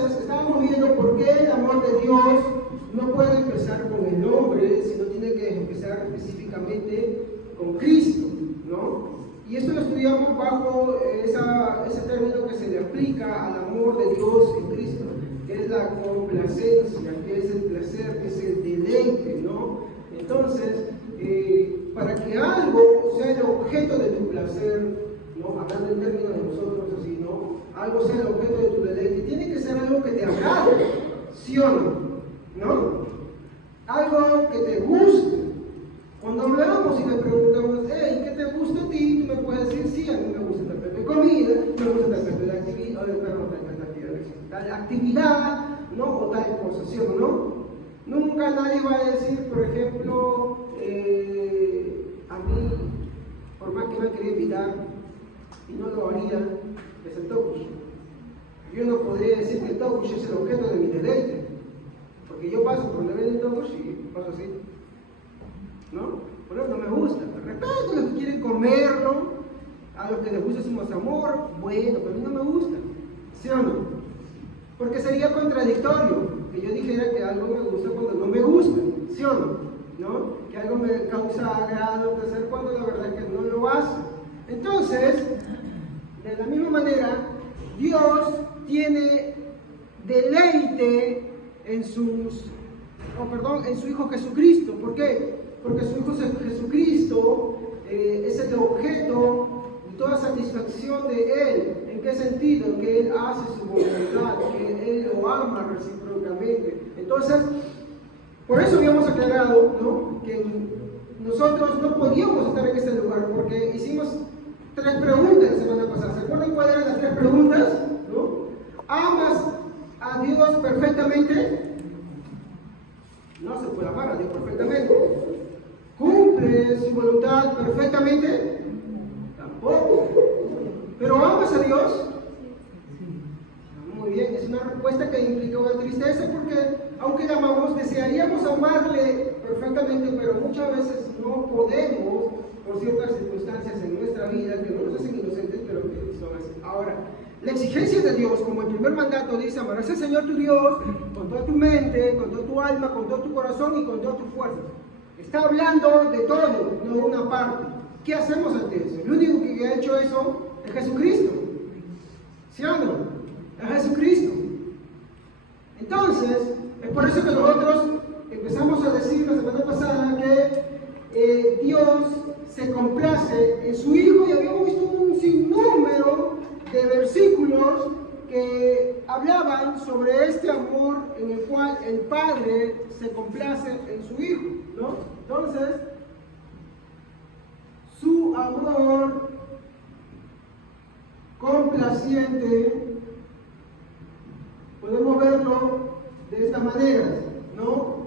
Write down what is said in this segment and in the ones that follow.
Entonces, estábamos viendo por qué el amor de Dios no puede empezar con el hombre, sino tiene que empezar específicamente con Cristo, ¿no? Y esto lo estudiamos bajo ese término que se le aplica al amor de Dios en Cristo, que es la complacencia, que es el placer, que es el deleite, ¿no? Entonces, para que algo sea el objeto de tu placer, ¿no? Hablando en términos de nosotros así, ¿no? Algo sea el objeto de tu deleite, tiene que ser algo que te agrade, ¿sí o no? ¿No? Algo que te guste. Cuando hablamos y le preguntamos, hey, ¿qué te gusta a ti? Tú me puedes decir, sí, a mí me gusta tal de comida, me gusta tal de actividad, ¿no? O tal cosa, ¿sí o no? Nunca nadie va a decir, por ejemplo, a mí, por más que me quería invitar, y no lo haría, es el tokush. Yo no podría decir que el tokush es el objeto de mi deleite, porque yo paso por donde ven el tokush y paso así, ¿no? Por eso no me gusta. Respeto a los que quieren comerlo, a los que les gusta su amor, bueno, pero a mí no me gusta, ¿sí o no? Porque sería contradictorio que yo dijera que algo me gusta cuando no me gusta, ¿sí o no? ¿No? Que algo me causa agrado, placer, cuando la verdad es que no lo hace. Entonces, de la misma manera, Dios tiene deleite en su Hijo Jesucristo. ¿Por qué? Porque su Hijo Jesucristo es el objeto de toda satisfacción de Él. ¿En qué sentido? Que Él hace su voluntad, que Él lo ama recíprocamente. Entonces, por eso habíamos aclarado, ¿no? Que nosotros no podíamos estar en este lugar, porque hicimos 3 preguntas la semana pasada. ¿Se acuerdan cuáles eran las 3 preguntas? ¿No? ¿Amas a Dios perfectamente? No se puede amar a Dios perfectamente. ¿Cumple su voluntad perfectamente? Tampoco. ¿Pero amas a Dios? Muy bien, es una respuesta que implica una tristeza, porque aunque le amamos, desearíamos amarle perfectamente, pero muchas veces no podemos por ciertas circunstancias en nuestra vida que no nos hacen inocentes, pero que son así. Ahora, la exigencia de Dios, como el primer mandato dice, amarás al Señor tu Dios con toda tu mente, con toda tu alma, con todo tu corazón y con toda tu fuerza. Está hablando de todo, no de una parte. ¿Qué hacemos ante eso? El único que ha hecho eso es Jesucristo. ¿Sí o no? Es Jesucristo. Entonces, es por eso que nosotros empezamos a decir la semana pasada que Dios se complace en su Hijo, y habíamos visto un sinnúmero de versículos que hablaban sobre este amor en el cual el Padre se complace en su Hijo, ¿no? Entonces, su amor complaciente, podemos verlo de esta manera, ¿no?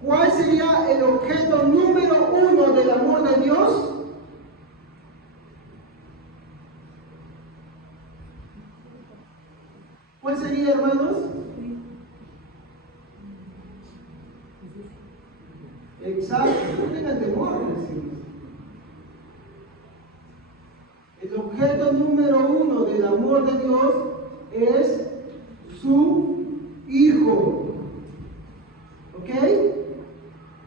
¿Cuál sería el objeto número 1 del amor de Dios? ¿Cuál sería, hermanos? Exacto, no tengan temor, decimos. El objeto número 1 del amor de Dios es su Hijo. ¿Ok?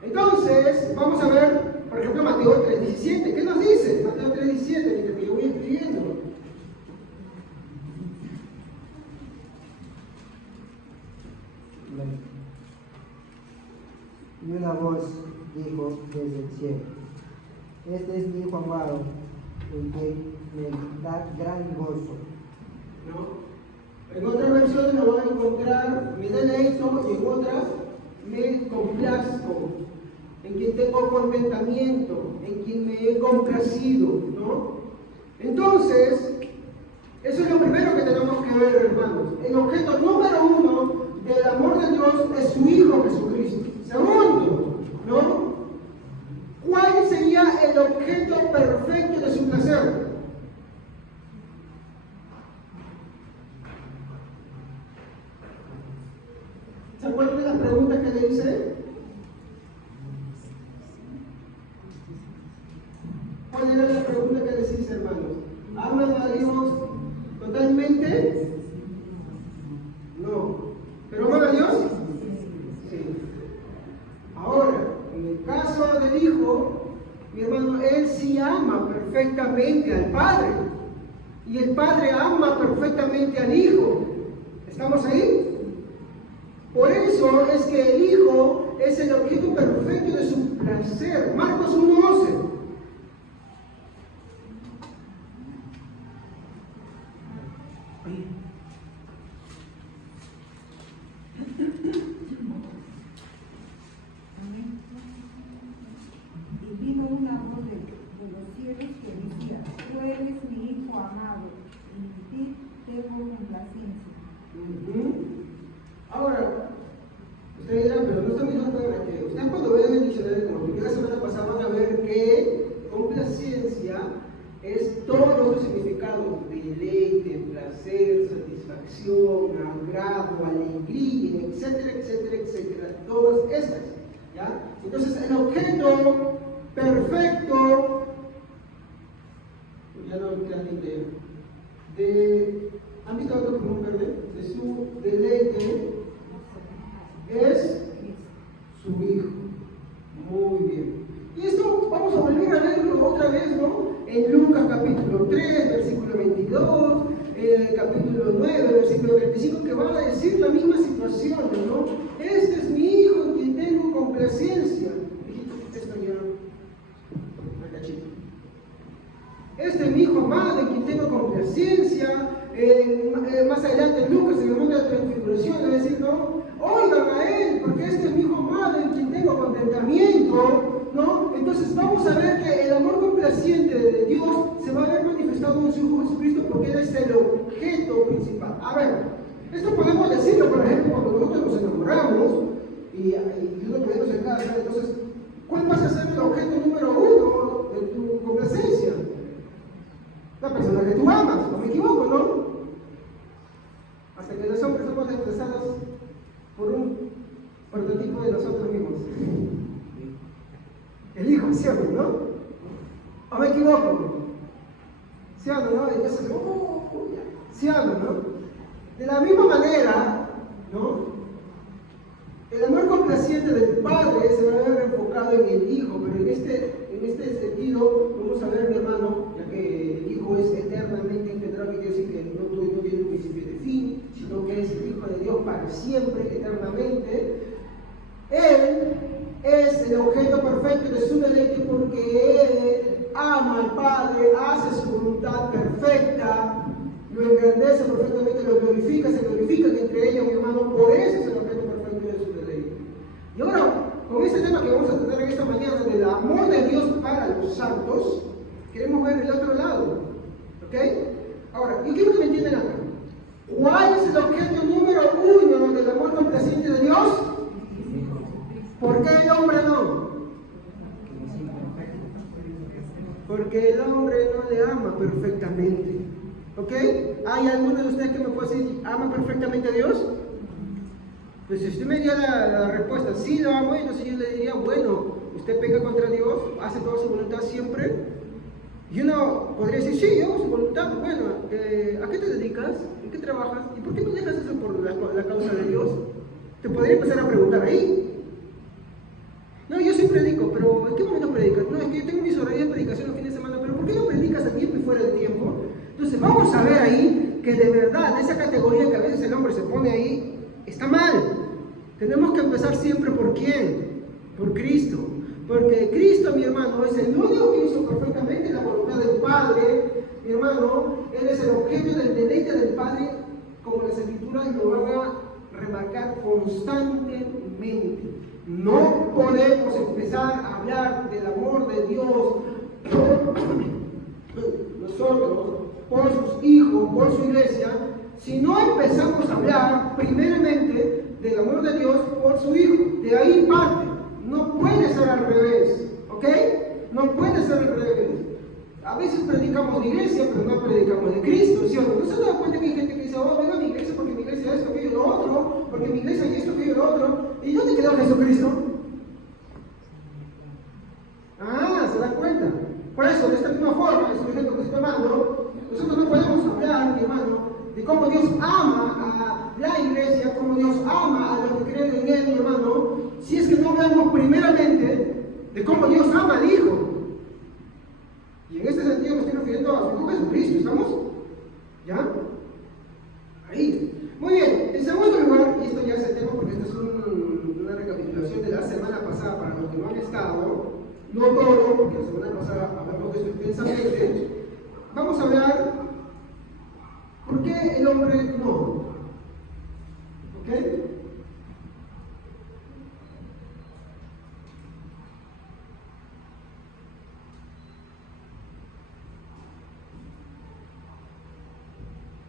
Entonces, vamos a ver, por ejemplo, Mateo 3:17. ¿Qué nos dice? Mateo 3:17, mientras que yo voy escribiendo. Y una voz dijo desde el cielo: este es mi Hijo amado, en quien me da gran gozo. ¿No? En otras versiones lo van a encontrar: me deleito, y en otras me complazco, en quien tengo contentamiento, en quien me he complacido, ¿no? Entonces, eso es lo primero que tenemos que ver, hermanos. El objeto número 1 del amor de Dios es su Hijo Jesucristo. Segundo, ¿no? ¿Cuál sería el objeto perfecto de su placer? ¿Se acuerdan de las preguntas que le hice? ¿Cuál era la pregunta que les hice, hermanos? ¿Aman a Dios totalmente? el Hijo, mi hermano, Él sí ama perfectamente al Padre. Y el Padre ama perfectamente al Hijo. ¿Estamos ahí? Por eso es que el Hijo es el objeto perfecto de su placer. Marcos 1:11. Y vino una voz de los cielos que decía: tú eres mi Hijo amado, y en ti tengo complacencia. Ahora, ustedes dirán, pero no están mirando que ustedes cuando vean el diccionario, como que la semana pasada, van a ver que complacencia es todos los significados: deleite, placer, satisfacción, agrado, alegría, etcétera, etcétera, etcétera. Todas estas. ¿Ya? Entonces, el objeto perfecto, ya no queda ¿han visto otro plumón verde? De su deleite es su Hijo. Muy bien. Y esto vamos a volver a verlo otra vez, ¿no? En Lucas capítulo 3, versículo 22, capítulo 9, versículo 35, que van a decir la misma situación, ¿no? Este es mi Hijo en quien tengo complacencia. Hijito, español, cachito. Este es mi Hijo amado en quien tengo complacencia. Más adelante en Lucas, en el monte de la transfiguración, le va a decir, ¿no? Oigan a Él, porque este es mi Hijo amado en quien tengo contentamiento, ¿no? Entonces vamos a ver que el amor complaciente de Dios se va a ver manifestado en su Hijo Jesucristo, porque Él es el objeto principal. A ver, esto podemos decirlo, por ejemplo, cuando nosotros nos enamoramos y uno poniéndose en casa, entonces, ¿cuál vas a ser el objeto número uno de tu complacencia? La persona que tú amas, no me equivoco, ¿no? Hasta que los hombres somos desplazados por un prototipo de nosotros mismos. El Hijo, ¿sí o no? ¿O me equivoco? ¿Sí o no? Entonces, ¿sí o no? De la misma manera, ¿no? El amor complaciente del Padre se va a ver enfocado en el Hijo, pero en este sentido, vamos a ver, mi hermano, ya que el Hijo es eternamente engendrado, que quiere decir que no tiene un principio de fin, sino que es el Hijo de Dios para siempre, eternamente. Él es el objeto perfecto de su deleite porque Él ama al Padre, hace su voluntad perfecta, lo engrandece perfectamente, lo glorifica, se glorifican entre ellos, mi hermano, por eso es el objeto perfecto de su deleite. Y ahora, con este tema que vamos a tratar en esta mañana del amor de Dios para los santos, queremos ver el otro lado, ¿ok? Ahora, yo quiero que me entiendan acá. ¿Cuál es el objeto número uno del amor complaciente de Dios? ¿Por qué el hombre no? Porque el hombre no le ama perfectamente. ¿Ok? ¿Hay alguno de ustedes que me puede decir, ama perfectamente a Dios? Pues si usted me diera la respuesta, sí lo amo, entonces yo le diría, bueno, usted peca contra Dios, hace toda su voluntad siempre. Y uno podría decir, sí, yo hago su voluntad, bueno, ¿a qué te dedicas? ¿En qué trabajas? ¿Y por qué no dejas eso por la causa de Dios? Te podría empezar a preguntar ahí. No, yo sí predico, pero ¿en qué momento predicas? No, es que yo tengo mis horarios de predicación los fines de semana, pero ¿por qué no predicas a tiempo y fuera del tiempo? Entonces vamos a ver ahí que de verdad esa categoría que a veces el hombre se pone ahí está mal. Tenemos que empezar siempre ¿por quién? Por Cristo. Porque Cristo, mi hermano, es el único que hizo perfectamente la voluntad del Padre. Mi hermano, Él es el objeto del deleite del Padre, como las Escrituras lo van a remarcar constantemente. No podemos empezar a hablar del amor de Dios nosotros, por sus hijos, por su iglesia, si no empezamos a hablar primeramente del amor de Dios por su Hijo. De ahí parte. No puede ser al revés, ¿ok? No puede ser al revés. A veces predicamos de iglesia, pero no predicamos de Cristo, ¿sí o no? ¿No se da cuenta que hay gente que dice, oh, venga a mi iglesia porque mi iglesia es esto, aquello, lo otro, porque mi iglesia es esto, aquello, lo otro? ¿Y dónde quedó Jesucristo? Ah, ¿se dan cuenta? Por eso, de esta misma forma, es un ejemplo que estoy tomando, nosotros no podemos hablar, mi hermano, de cómo Dios ama a la iglesia, cómo Dios ama a los que creen en Él, mi hermano, si es que no vemos primeramente de cómo Dios ama al Hijo. Y en este sentido me estoy refiriendo a su Hijo Jesucristo, ¿estamos? ¿Ya? Ahí. Muy bien, en segundo lugar, y esto ya es el tema porque esto es una recapitulación de la semana pasada para los que no han estado, no todo, porque la semana pasada hablamos de esto intensamente. Vamos a hablar por qué el hombre no. ¿Ok?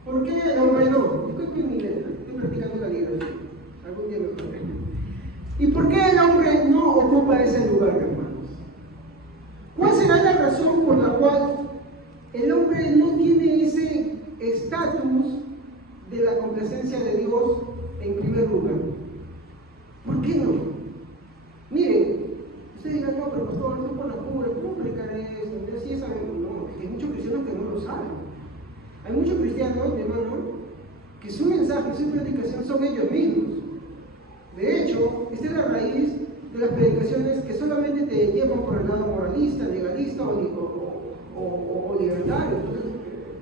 ¿Por qué el hombre no? Disculpen mi letra, estoy practicando la letra. Algún día me encontré. ¿Y por qué el hombre no ocupa ese lugar, hermanos? ¿Cuál será la razón por la cual el hombre no tiene ese estatus de la complacencia de Dios en primer lugar? ¿Por qué no? Miren, ustedes dirán, no, pero pastor, no por la cura, ¿cómo explicar esto? Ya sí sabemos, no, hay muchos cristianos que no lo saben. Hay muchos cristianos, mi hermano, que su mensaje, su predicación son ellos mismos. De hecho, esta es la raíz de las predicaciones que solamente te llevan por el lado moralista, legalista o libertario.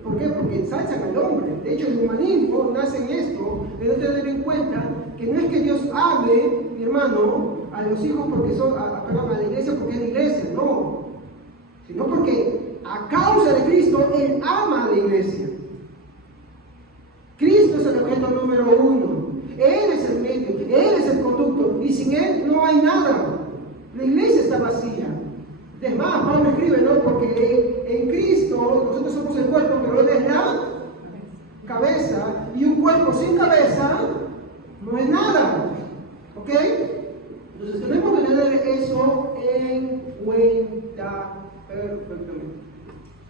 ¿Por qué? Porque ensalzan al hombre. De hecho, el humanismo nace en esto, de no tener en cuenta que no es que Dios ame, mi hermano, a los hijos porque son, a la iglesia porque es la iglesia, no. Sino porque a causa de Cristo, Él ama a la iglesia. Cristo es el objeto número uno. Él es el medio, Él es el conducto, y sin Él no hay nada. La iglesia está vacía. Es más, Pablo escribe, ¿no? Porque en Cristo nosotros somos el cuerpo, pero Él es la cabeza, y un cuerpo sin cabeza no es nada. ¿Ok? Entonces tenemos que tener eso en cuenta perfectamente,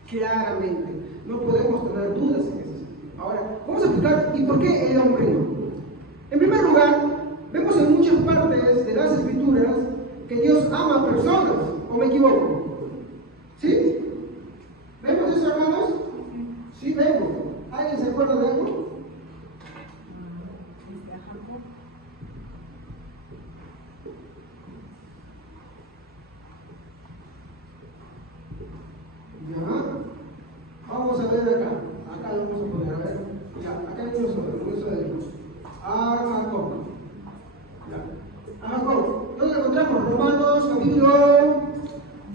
claramente. No podemos tener dudas en eso. Ahora, vamos a explicar ¿y por qué el hombre no? En primer lugar, vemos en muchas partes de las Escrituras que Dios ama a personas, ¿o me equivoco? ¿Sí? ¿Vemos eso, hermanos? Sí, vemos. ¿Alguien se acuerda de algo? Ya. Vamos a ver acá. Acá lo vamos a poner, a ver. Ya, acá hay uno solo. A Jacob. Ya. A Jacob. ¿Dónde lo encontramos? Romanos, capítulo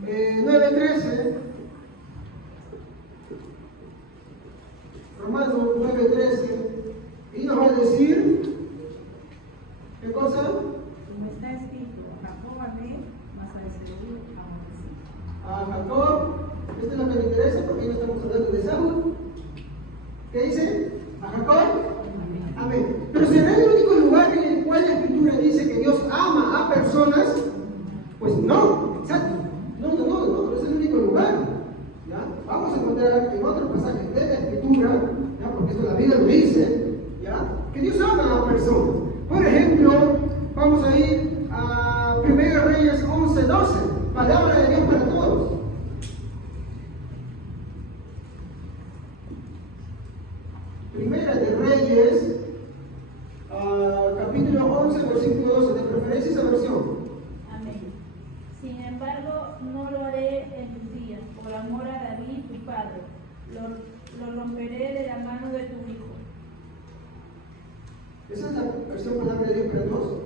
9:13. Romanos 9:13. Y nos va a decir, ¿qué cosa? Como está escrito, Jacob amé, mas a Esaú aborrecí. A Jacob. Esto es lo que le interesa porque no estamos hablando de Esaú. ¿Qué dice? A Jacob. Amén. Pero ¿será el único lugar en el cual la Escritura dice que Dios ama a personas? Pues no, exacto. No es el único lugar. ¿Ya? Vamos a encontrar en otros pasajes de la Escritura, ¿ya? Porque esto la Biblia lo dice, ¿ya? Que Dios ama a personas. Por ejemplo, vamos a ir a 1 Reyes 11:12, palabra de Dios para todos. Primera de Reyes, capítulo 11, versículo 12, de preferencia esa versión. Amén. Sin embargo, no lo haré en tus días, por amor a David, tu padre. Lo romperé de la mano de tu hijo. Esa es la versión palabra de Dios para todos.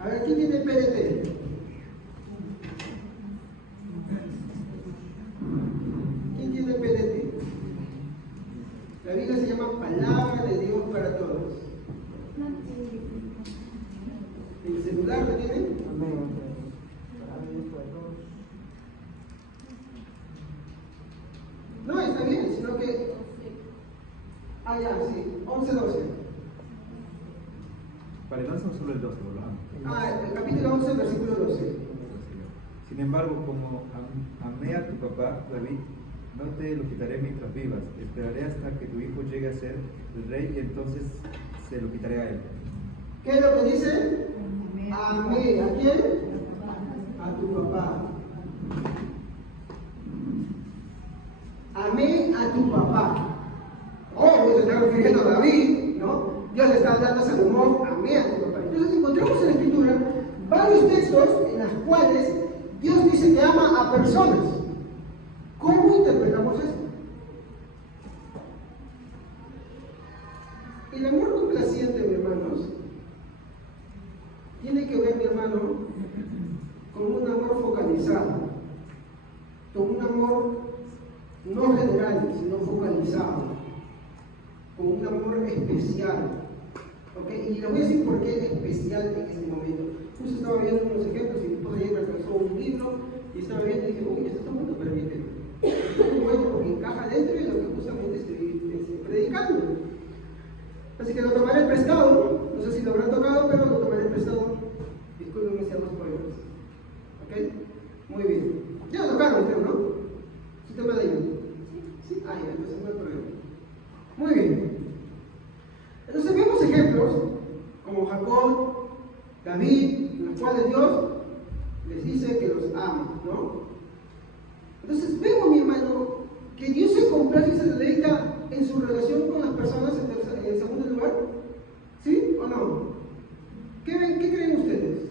A ver, ¿quién tiene PDT? ¿Quién tiene PDT? La Biblia se llama Palabra de Dios para todos. ¿El celular lo tienen? Amén. No, está bien, sino que... Ah, ya, sí, 11:12. Para el 11 o solo el 12, volvamos. El capítulo 11, versículo 12. Sin embargo, como amé a tu papá, David, no te lo quitaré mientras vivas. Esperaré hasta que tu hijo llegue a ser el rey y entonces se lo quitaré a él. ¿Qué es lo que dice? Amé. ¿A quién? A tu papá. Amé a tu papá. Oh, se está refiriendo a David, ¿no? Dios le está hablando a Salomón, amé a tu papá. Entonces encontramos en la Escritura varios textos en los cuales Dios dice que ama a personas. ¿Cómo interpretamos esto? El amor complaciente, mis hermanos, tiene que ver, mi hermano, con un amor focalizado, con un amor no general, sino focalizado, con un amor especial. ¿Okay? Y les voy a decir por qué especial en este momento. Justo estaba viendo unos ejemplos y mi esposa ayer me alcanzó un libro y estaba viendo y dije, uy, esto está bueno, permíteme. Está muy bueno porque encaja dentro de lo que justamente estoy predicando. Así que lo tomaré prestado, no sé si lo habrán tocado, pero lo tomaré prestado. Discúlpenme si hago spoilers. ¿Ok? Muy bien. Ya lo tocaron, creo, ¿no? ¿Sí te me digan? Sí. Ah, ya, entonces no hay problema. Muy bien. Entonces vemos ejemplos como Jacob, David, en los cuales Dios les dice que los ama, ¿no? Entonces vemos, mi hermano, que Dios se complace y se deleita en su relación con las personas en segundo lugar. ¿Sí o no? ¿Qué creen ustedes?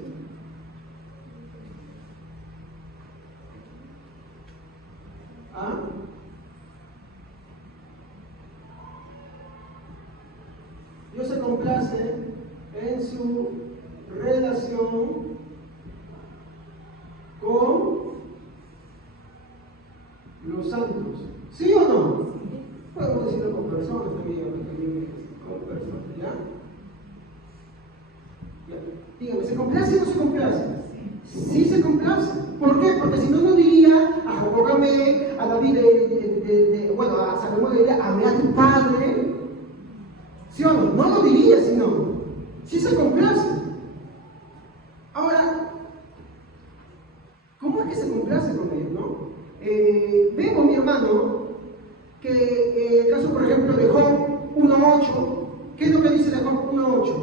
¿Ah? Dios se complace en su relación con los santos. ¿Sí o no? Podemos decirlo con personas también con personas, ¿ya? Dígame, ¿se complace o no se complace? Sí se complace. ¿Por qué? Porque si no, no diría a Jacob amé, a David, bueno, a Salomón le diría amé a tu padre. ¿Sí o no? No lo diría, sino sí se complace. Ahora, ¿cómo es que se complace con ellos, no? Vemos, mi hermano, que el caso, por ejemplo, de Job 1.8, ¿qué es lo que dice de Job 1.8?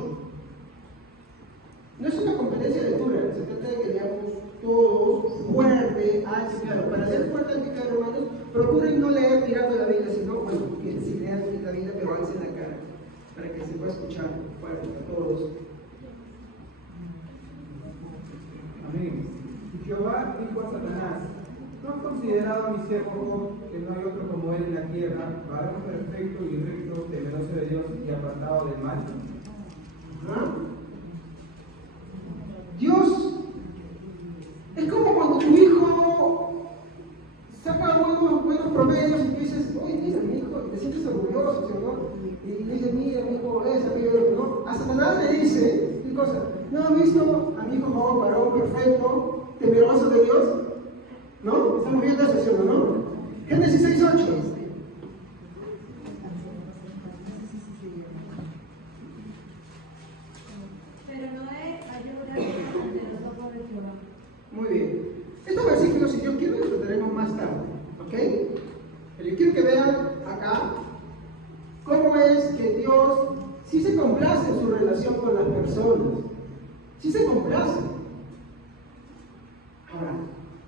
No es una competencia de lectura, se trata de que leamos todos fuerte, alto y claro. Para leer fuerte, alto y claro, hermanos, procuren no leer mirando la Biblia, sino, bueno, que sí lean la Biblia, pero alcen la cara, para que se pueda escuchar fuerte a todos. Amén. Y Jehová dijo a Satanás: ¿no has considerado a mi siervo Job, que no hay otro como él en la tierra, varón perfecto y recto, temeroso de Dios y apartado del mal? ¿Ah? Dios es como cuando tu hijo saca buenos promedios y tú dices, oye, mira, mi hijo, te sientes orgulloso, Señor, y le dices, mira, mi hijo es, ¿no? A Satanás le dice, ¿qué cosa? ¿No han visto a mi hijo Job, varón perfecto, temeroso de Dios? ¿No? Estamos viendo esa sesión, ¿no? Génesis 6:8. Pero Noé ayuda de los ojos de Jehová. Muy bien. Estos versículos, si Dios quiere, los trataremos más tarde. ¿Ok? Pero yo quiero que vean acá cómo es que Dios sí se complace en su relación con las personas. Sí se complace. Ahora,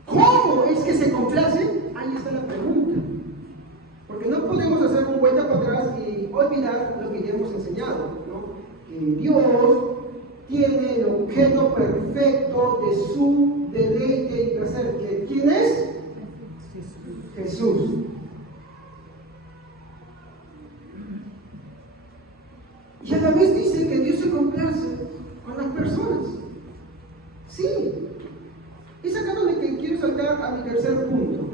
¿cómo es que se complace? Ahí está la pregunta. Porque no podemos hacer un vuelta para atrás y olvidar lo que ya hemos enseñado, ¿no? Que Dios tiene el objeto perfecto de su deleite y placer. ¿Quién es? Jesús. Y a la vez dice que Dios se complace con las personas. Sí. Es acá donde quiero saltar a mi tercer punto.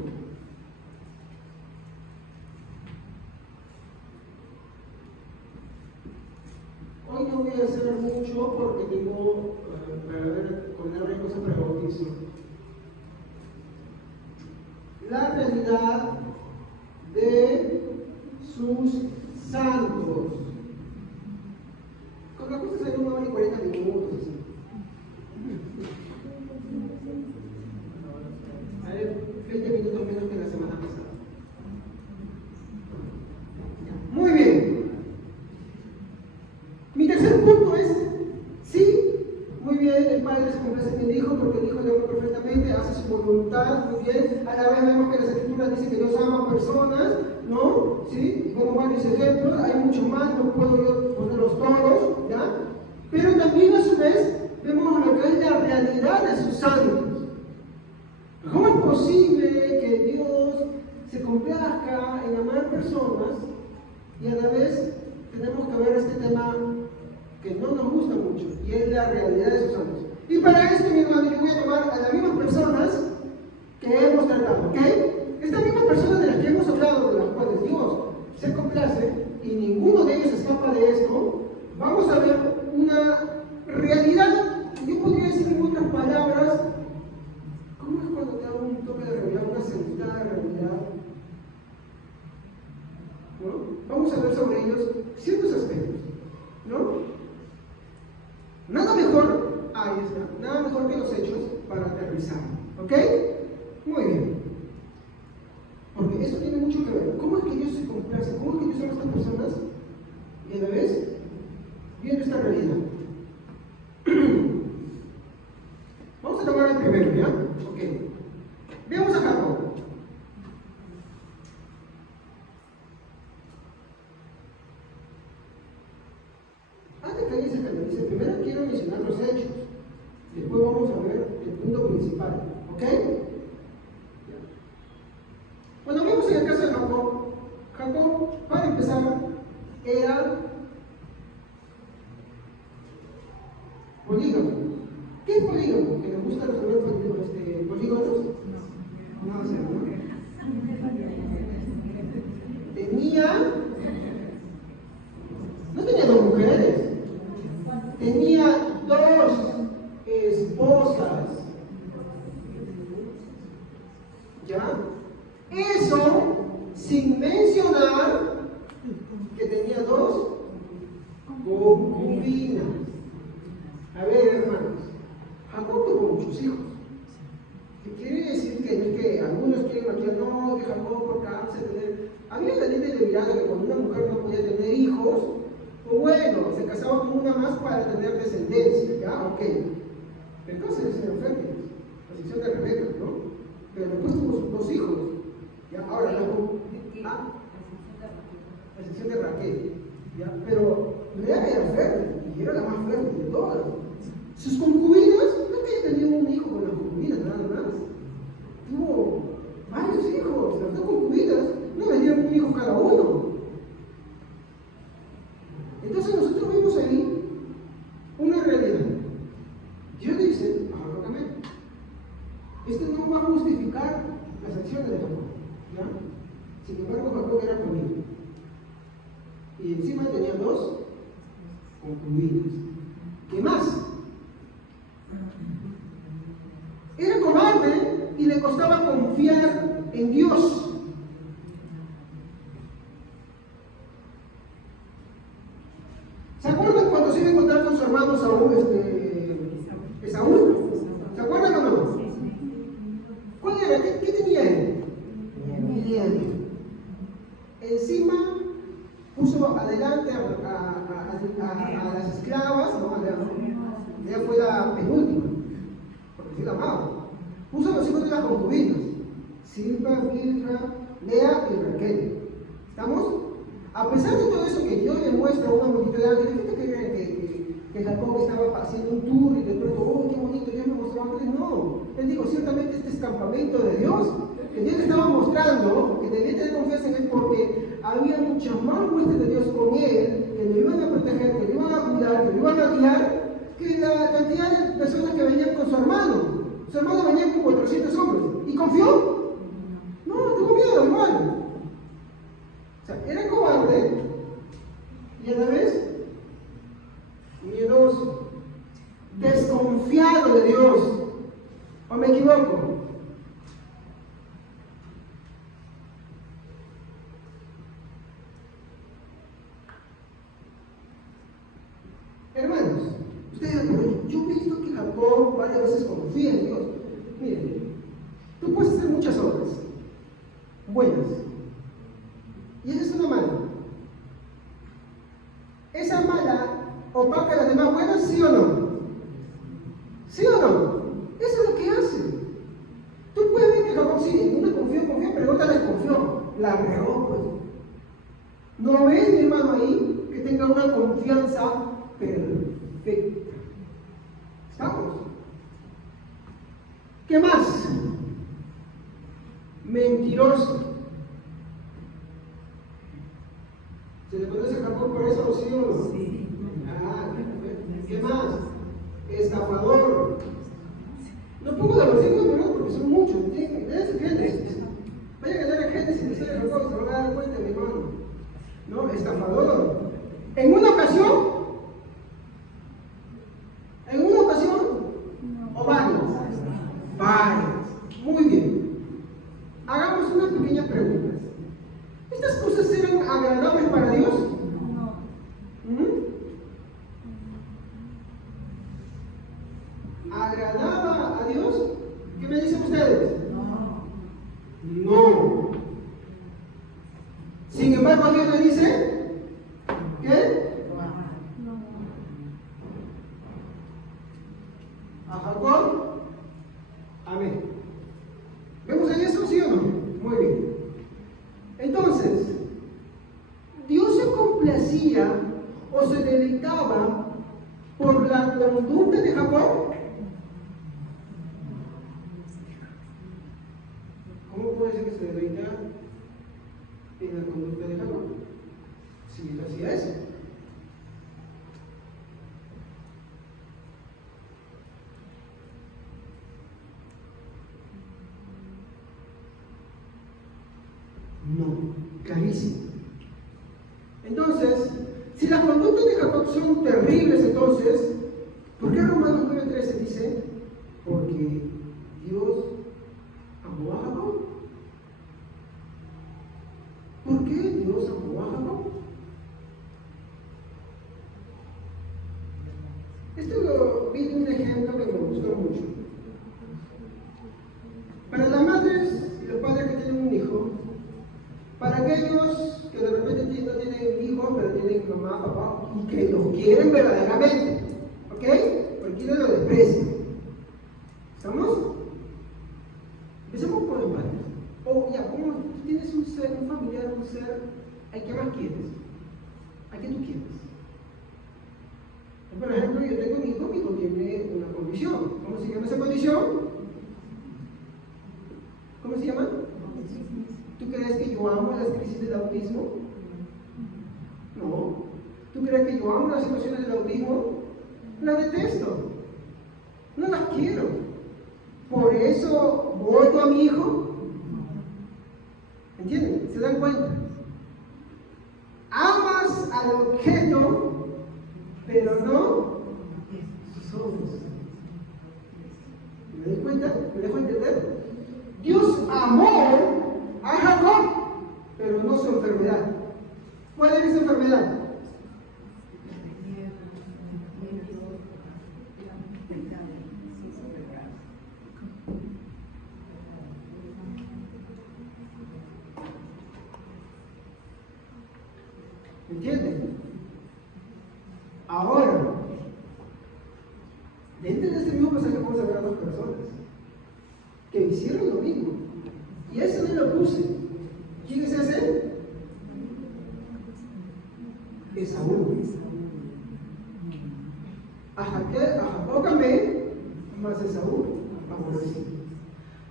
Hoy no voy a hacer mucho porque tengo para ver con varias cosas para el bautismo. La realidad de sus santos. Con la cosa salió 1 hora y 40 minutos. Así. A ver, 20 minutos menos que la semana pasada. Muy bien. Mi tercer punto es, sí, muy bien, el Padre se complace en el Hijo porque el Hijo le ama perfectamente, hace su voluntad, muy bien. A la vez vemos que las Escrituras dicen que Dios ama a personas, ¿no? ¿Sí? Y vemos varios ejemplos, hay muchos más, no puedo yo ponerlos todos, ¿ya? Pero también a su vez vemos lo que es la realidad de sus santos. ¿Cómo posible que Dios se complazca en amar personas y a la vez tenemos que ver este tema que no nos gusta mucho y es la realidad de sus años? Y para esto, mi hermano, yo voy a tomar a las mismas personas que hemos tratado, ¿ok? Estas mismas personas de las que hemos hablado, de las cuales Dios se complace y ninguno de ellos escapa de esto, vamos a ver una realidad, yo podría decir en otras palabras, ¿cómo es cuando te da un toque de realidad, una sentada realidad? ¿No? Vamos a ver sobre ellos ciertos aspectos, ¿no? Nada mejor, ahí está, nada mejor que los hechos para aterrizar, ¿ok? Muy bien. Porque eso tiene mucho que ver. ¿Cómo es que Dios se complace? ¿Cómo es que Dios ama a estas personas? Y a la vez, viendo esta realidad. Vamos a tomar el primero, ¿ya? Ok. Veamos a Jacob. Antes que alguien se escandalice, primero quiero mencionar los hechos. Después vamos a ver el punto principal. ¿Ok? Cuando vemos en el caso de Jacob, Jacob, para empezar, era polígamo. ¿Qué es polígamo? ¿Que le gustan los polígonos? No sé, ¿no? No tenía dos mujeres, tenía dos esposas. ¿Ya? Eso sin mencionar que tenía dos concubinas. A ver, hermanos, Jacob tuvo muchos hijos. ¿Qué quiere decir? Que no es que algunos quieren maquiar, no, que Jacob por cáncer tener. Había la ley de Levirano que cuando una mujer no podía tener hijos, pues bueno, se casaba con una más para tener descendencia, ¿ya? Ok. Entonces eran fértiles, la sección de Rebeca, ¿no? Pero después tuvo sus dos hijos. ¿Ya? Ahora, la sección de Raquel. ¿Ya? Pero Lea era fértil y era la más fértil de todas. Sus concubinas, no es que tenía un hijo con las concubinas, nada más. Tuvo varios hijos, las dos concubinas no le dieron un hijo cada uno. Entonces nosotros vemos ahí una realidad. Dios dice, esto no va a justificar las acciones de Jacob, ¿ya? Sin embargo, Jacob era conmigo. Y encima tenía dos concubinas. ¿Qué más? Era cobarde y le costaba confiar en Dios. ¿Se acuerdan cuando se iba a encontrar con su hermano Esaú? ¿Se acuerdan o no? ¿Cuál era? ¿Qué tenía él? Midian. Encima puso adelante a las esclavas, ¿no? Ella fue la penúltima, porque sí la amaba. Puso a los hijos de las concubinas, Silpa, Bilha, Lea y Raquel. ¿Estamos? A pesar de todo eso que Dios le muestra a una multitud de ángeles, que Jacob estaba haciendo un tour y de pronto, oh, qué bonito, Dios me mostró ángeles. No, él dijo, ciertamente este es campamento de Dios, que Dios le estaba mostrando, que debía tener confianza en él porque había muchas más muestras de Dios con él, que lo iban a proteger, que lo iban a cuidar, que lo iban a guiar, que la cantidad de personas que venían con su hermano. Su hermano venía con 400 hombres. ¿Y confió? No, tuvo miedo, igual. O sea, era cobarde y a la vez miedoso, desconfiado de Dios. ¿O me equivoco? Hermanos, ustedes dirán, yo he visto que Jacob varias veces confía en Dios. Miren, tú puedes hacer muchas obras buenas y esa es una mala. ¿Esa mala opaca a las demás buenas, sí o no? ¿Sí o no? Eso es lo que hace. Tú puedes ver que Jacob sí, en una confió, pero en otra desconfió. La regó, pues. ¿No ves, mi hermano, ahí que tenga una confianza perfecta? ¿Estamos? ¿Qué más? Mentiroso. ¿Se le conoce a Jacob por eso, sí o no? Sí. Ah, ¿qué más? Estafador. No pongo de los hijos, ¿no? Porque son muchos. Léanse Génesis. Vayan a leer Génesis y de Jacob, se van a dar cuenta, mi hermano. No, estafador. En una ocasión, o varios. Muy bien. Hagamos unas pequeñas preguntas. ¿Estas cosas eran agradables para Dios? No. ¿Agradaba a Dios? ¿Qué me dicen ustedes? No. No. Sin embargo, Dios le dice, ¿qué? A Jacob, amén. ¿Vemos ahí eso, sí o no? Muy bien. Entonces, Dios se complacía o se deleitaba por la conducta de Jacob. ¿Cómo puede ser que se deleita en la conducta de Jacob? Si él hacía eso. No, clarísimo. Entonces, si las conductas de Jacob son terribles, entonces, ¿por qué Romanos 9:13 dice? Porque Dios amó a Jacob. ¿Por qué Dios amó a Jacob? Esto lo vi de un ejemplo que me gustó mucho. Para las madres y los padres que tienen un hijo, para aquellos que de repente no tienen hijos, pero tienen mamá, papá, y que los quieren verdaderamente, ¿ok? Cualquiera lo desprecia. ¿Estamos? Empecemos por los padres. O ya, ¿cómo tú tienes un ser, un familiar, un ser, ¿a qué más quieres? ¿A qué tú quieres? Por ejemplo, yo tengo mi hijo tiene una condición. ¿Cómo se llama esa condición? ¿Cómo se llama? ¿Tú crees que yo amo las crisis del autismo? No. ¿Tú crees que yo amo las situaciones del autismo? Las detesto. No las quiero. Por eso voto a mi hijo. ¿Entienden? ¿Se dan cuenta? Amas al objeto, pero no sus ojos. ¿Me doy cuenta? ¿Me dejo entender? Dios amó a Jacob, pero no su enfermedad. ¿Cuál era esa enfermedad? ¿Entienden? Ahora, dentro de este mismo pasaje vamos a ver a dos personas que hicieron lo mismo. Y ese no lo puse. ¿Quién es ese? Esaú. A Jacob amé, más Esaú aborrecí.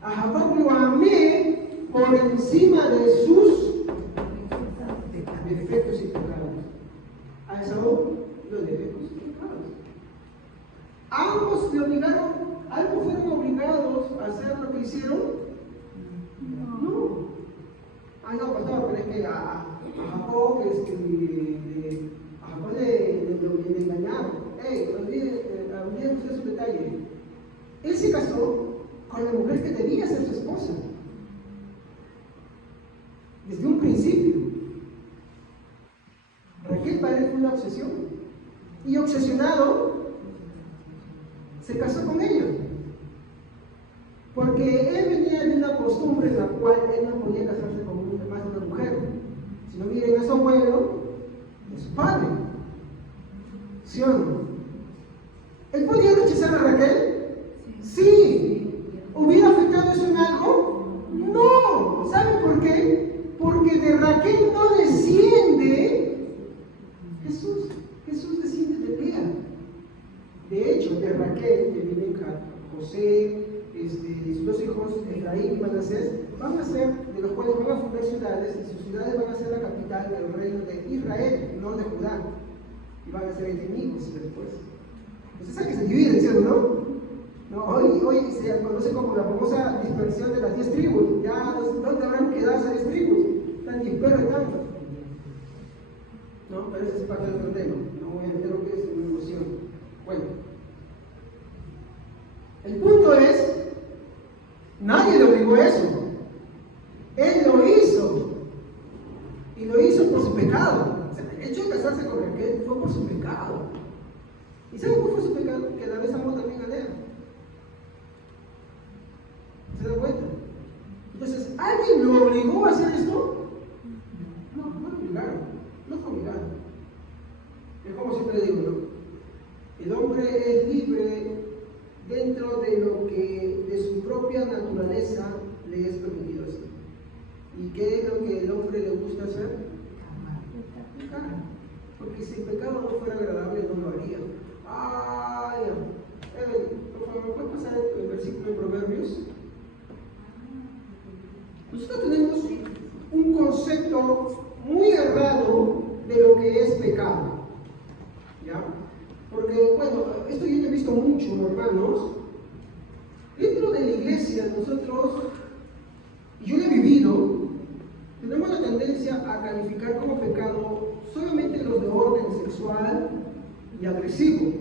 A Jacob lo amé por encima de sus defectos y pecados. A Esaú los defectos y pecados. Ambos le obligaron, ambos fueron obligados a hacer lo que hicieron. No. Ah, no, pastor, pero es que a Jacob, a Jacob le engañaron. Olviden ustedes un detalle. Él se casó con la mujer que debía ser su esposa. Desde un principio. Raquel para él fue una obsesión. Y obsesionado, se casó con ella. Porque él venía de una costumbre en la cual él no podía casarse con más de una mujer. Si no, miren a su abuelo, de su padre. ¿Sí o no? ¿Él podía rechazar a Raquel? Sí. ¿Hubiera afectado eso en algo? No. ¿Saben por qué? Porque de Raquel no desciende Jesús. Jesús desciende de Lea. De hecho, de Raquel, que viene José, sus dos hijos, Efraín y Manasés van a ser, de los cuales van a fundar ciudades, y sus ciudades van a ser la capital del reino de Israel, no de Judá, y van a ser enemigos después. Entonces hay que se dividen, ¿sí o no? No, hoy se conoce como la famosa dispersión de las 10 tribus. Ya, ¿dónde habrán quedado esas 10 tribus? Están dispersos tanto. No, pero ese es parte del otro tema. No voy a meter lo que es una emoción. Bueno, el punto es, nadie le obligó a eso. Él lo hizo. Y lo hizo por su pecado. O sea, el hecho de casarse con Raquel fue por su pecado. ¿Y saben cuál fue su pecado? Que la vez amó también a Lea. ¿Se dan cuenta? Entonces, ¿alguien lo obligó a hacer esto? No, no lo obligaron. No fue obligado. Es como siempre digo, ¿no? El hombre es libre dentro de lo que de su propia naturaleza le es permitido hacer. ¿Y qué es lo que el hombre le gusta hacer? Pecar. Porque si el pecado no fuera agradable, no lo haría. Ay, por favor, ¿me puedes pasar el versículo de Proverbios? Nosotros tenemos un concepto muy errado de lo que es pecado. ¿Ya? Porque, bueno, esto yo lo he visto mucho, hermanos. Dentro de la iglesia, nosotros, y yo lo he vivido, tenemos la tendencia a calificar como pecado solamente los de orden sexual y agresivo.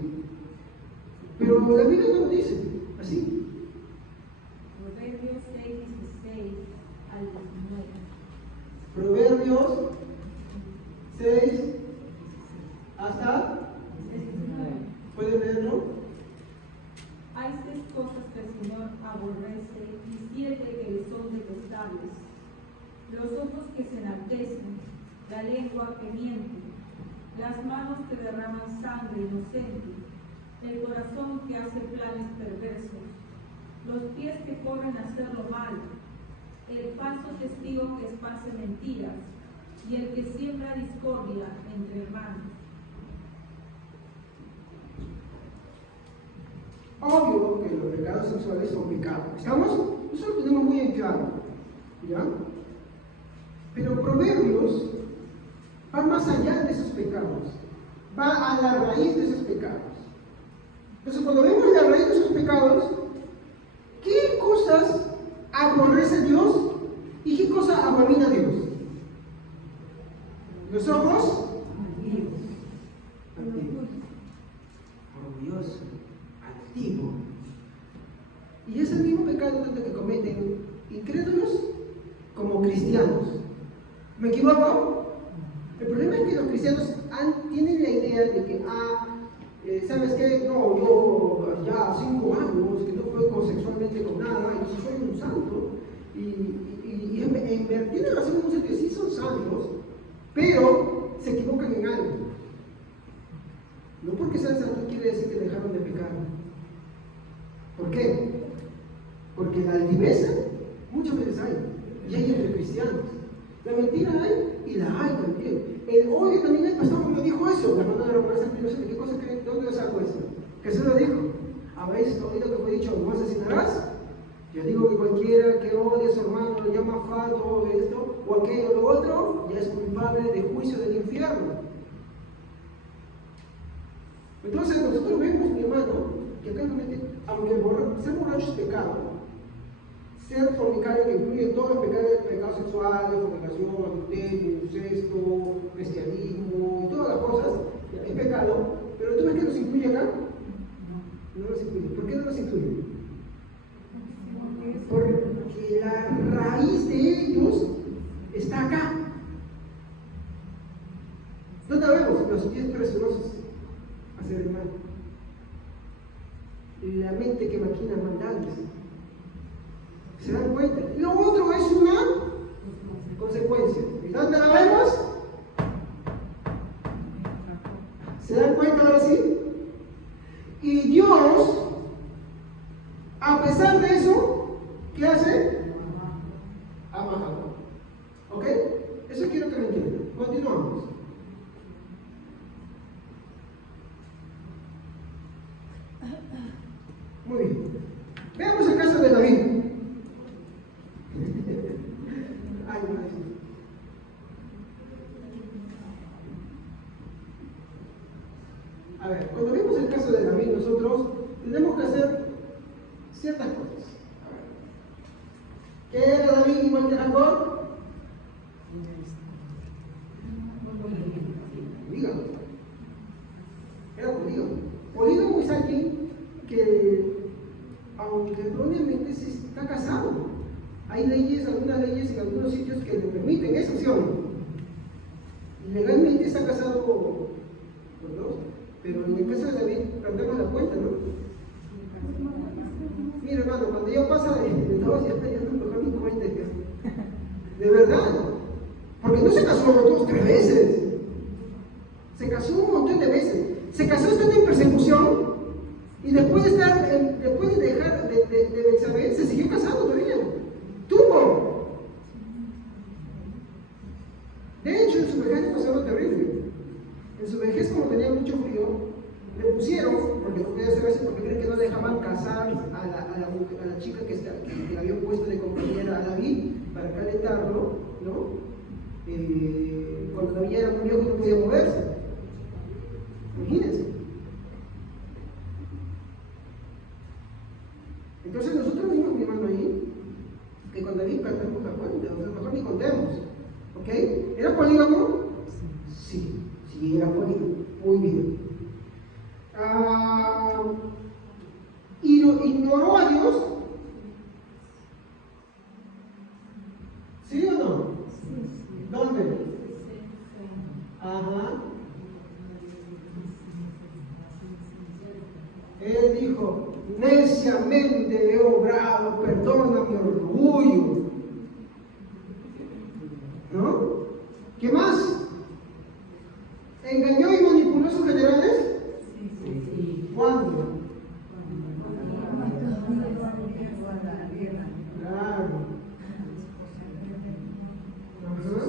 Pero la Biblia no lo dice así. Proverbios 6, 16 al 19. Proverbios 6 hasta. ¿Pueden leerlo? Hay 6 cosas que el Señor aborrece y 7 que le son detestables: los ojos que se enaltecen, la lengua que miente, las manos que derraman sangre inocente, el corazón que hace planes perversos, los pies que corren a hacer lo malo, el falso testigo que esparce mentiras y el que siembra discordia entre hermanos. Obvio que los pecados sexuales son pecados. ¿Estamos? Eso lo tenemos muy en claro. ¿Ya? Pero Proverbios va más allá de esos pecados. Va a la raíz de esos pecados. Entonces, cuando vemos la raíz de esos pecados, ¿qué cosas aborrece Dios y qué cosas abomina Dios? Los ojos orgulloso, altivo. Y es el mismo pecado tanto que cometen incrédulos como cristianos. ¿Me equivoco? El problema es que los cristianos tienen la idea de que, ¿sabes qué? No, yo ya 5 años que no juego sexualmente con nada, y soy un santo. Tienen razón en un sentido, sí son santos, pero se equivocan en algo. No porque sean santos quiere decir que dejaron de pecar. ¿Por qué? Porque la altiveza muchas veces hay, y hay entre cristianos. La mentira hay y la hay también. El odio también hay. Pastor me dijo eso, la hermana de la promesa anterior. ¿Qué cosa creen? ¿De dónde lo saco eso? Jesús lo dijo. ¿Habéis oído que fue dicho, no asesinarás? Yo digo que cualquiera que odie a su hermano, lo llama falso o esto, o aquello o lo otro, ya es culpable de juicio del infierno. Entonces nosotros vemos, mi hermano, que acá realmente, aunque ser borracho es pecado, ser fornicario, que incluye todos los pecados sexuales, fornicación, adulterio, incesto, bestialismo, y todas las cosas, es pecado, pero ¿tú ves que los incluye acá? No los incluye. ¿Por qué no los incluye? Porque la raíz de ellos está acá. ¿Dónde vemos? Los pies presurosos hacer el mal. La mente que maquina maldades. ¿Se dan cuenta? Lo otro es una consecuencia. ¿Y dónde la vemos? ¿Se dan cuenta ahora sí? Y Dios, a pesar de eso, ¿qué hace? Ama a Jacob. ¿Ok? Eso quiero que lo entiendan. Continuamos. Muy bien. Veamos el caso de David. Ay, no, eso. A ver, cuando vemos el caso de David, nosotros tenemos que hacer ciertas cosas. A ver. ¿Qué era David igual que Jacob? Polígamo. Era polígamo. Polígamo es alguien que, aunque erróneamente se está casado, hay leyes, algunas leyes en algunos sitios que le permiten esa opción. Legalmente está casado por dos, pero en el caso de David perdemos la cuenta, ¿no? Mira, hermano, cuando ya pasa de dos, ya no mejor ni cuenta. De verdad. Porque no se casó 2, 3 veces. Se casó un montón de veces. Se casó estando en persecución y después de dejar de Betsabé, se siguió casando todavía. Tuvo. De hecho, en su vejez le pasó algo terrible. En su vejez, como tenía mucho frío, le pusieron, porque no podía hacer eso, porque creen que no dejaban casar a la chica que le habían puesto de compañera a David para calentarlo, ¿no? Cuando David era muy viejo no podía moverse. Imagínense. Entonces nosotros vimos, mi hermano, ahí, que con David perdemos la cuenta, o sea, mejor ni contemos. ¿Ok? ¿Era polígamo? Sí, era polígamo. Muy bien. ¿Ignoró a Dios? ¿Sí o no? ¿Dónde? Ajá. Él dijo, neciamente he obrado, perdona mi orgullo. ¿No? ¿Qué más? ¿Engañó y manipuló a sus generales? ¿Cuándo? Claro. Ajá.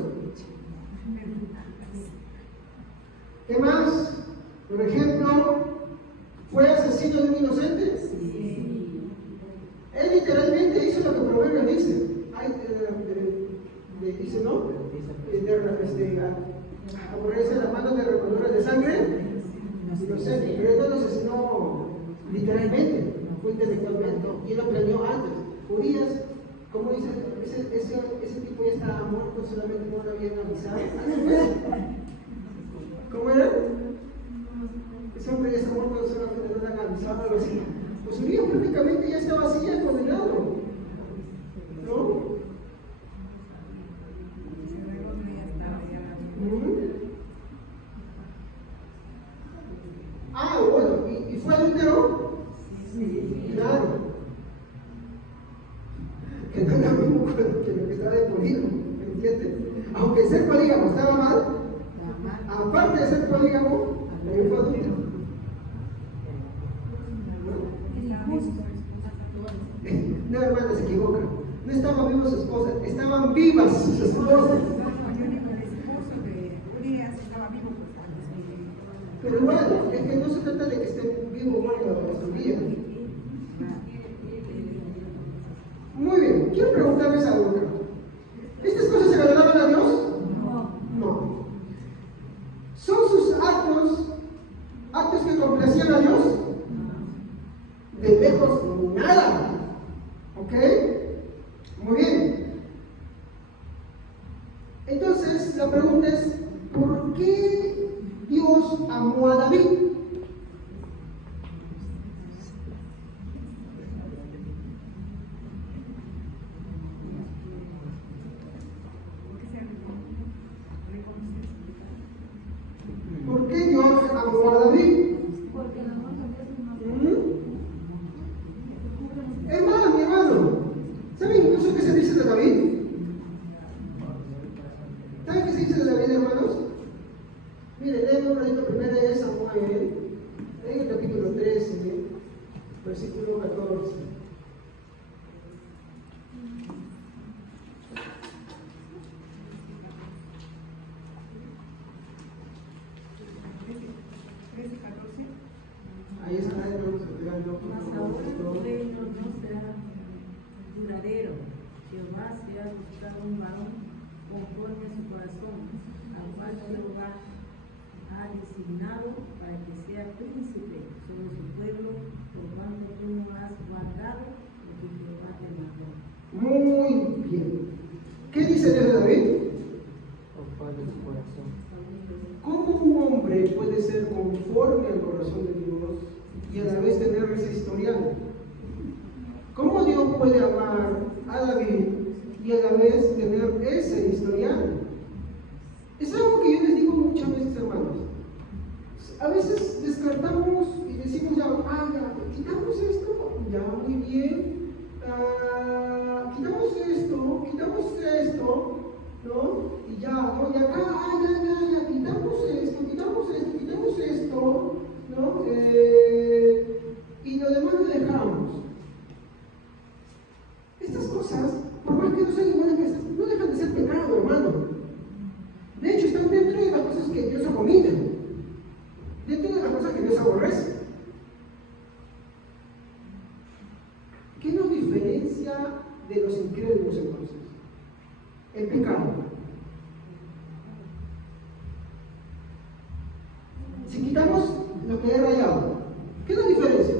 ¿Qué más? Por ejemplo, ¿fue asesino de un inocente? Él literalmente hizo lo que Proverbios dice. Dice, ¿no? Aborrece las manos de recorredores de sangre inocente, pero él no lo asesinó literalmente, no fue intelectualmente, y él lo planeó antes. Urias, como dice, ese tipo ya estaba muerto, solamente no lo habían avisado. ¿Cómo era? Ese hombre ya está muerto, solamente no lo han avisado, algo así. Pues Urias prácticamente ya estaba así, ya condenado, ¿no? Bueno, ¿y fue adúltero? Sí. Claro. Que no es lo mismo que lo que estaba de polígamo, ¿me entiendes? Aunque ser polígamo estaba mal, aparte de ser polígamo, también fue adúltero. No, hermana, se equivoca. No estaban vivos sus esposas, estaban vivas sus esposas. Pero igual, es que no se trata de que estén vivos o muertos a su día. Muy bien, quiero preguntarles algo. ¿Estas cosas se agradaban a Dios? No. ¿Son sus actos que complacían a Dios? De lejos, nada. ¿Ok? Muy bien. Entonces, la pregunta es, ¿por qué Dios amó a David? ¿Por qué Dios amó a David? Hermano, mi hermano, ¿saben incluso qué se dice de David? ¿Saben qué se dice de David, hermanos? Miren, léeme un ratito primero de Samuel. se ha buscado un varón conforme a su corazón, al cual Jehová ha designado para que sea príncipe sobre su pueblo, por cuanto tú no has guardado lo que Jehová te mandó. Muy bien. ¿Qué dice Dios de David? conforme a su corazón. ¿Cómo un hombre puede ser conforme al corazón de Dios y a la vez tener ese historial? ¿Cómo Dios puede amar a David y a la vez tener ese historial? Es algo que yo les digo muchas veces, hermanos. A veces descartamos y decimos ya, ya, quitamos esto, ya, muy bien. Quitamos esto, ¿no? Y ya, ¿no? Y acá, ya, quitamos esto, ¿no? Y lo demás lo dejamos. Estas cosas, por más que no sean iguales, no dejan de ser pecado, hermano. De hecho, están dentro de las cosas que Dios abomina, dentro de las cosas que Dios aborrece. ¿Qué nos diferencia de los incrédulos entonces? El pecado. Si quitamos lo que he rayado, ¿qué nos diferencia?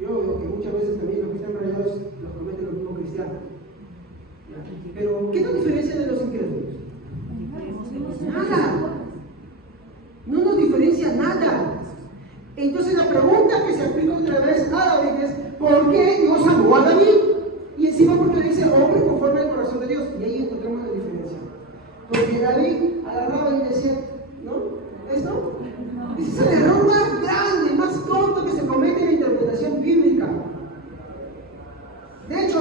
Yo veo que muchas veces también los que están rayados los cometen los mismos cristianos. Pero, ¿qué nos diferencia de los incrédulos? Nada. No nos diferencia nada. Entonces la pregunta que se aplica otra vez a David es: ¿por qué Dios amó a David? Y encima porque dice hombre conforme al corazón de Dios. Y ahí encontramos la diferencia. Porque David agarraba y decía, ¿no? ¿Esto? Ese es el error más grande, más tonto que se comete en la interpretación bíblica. De hecho,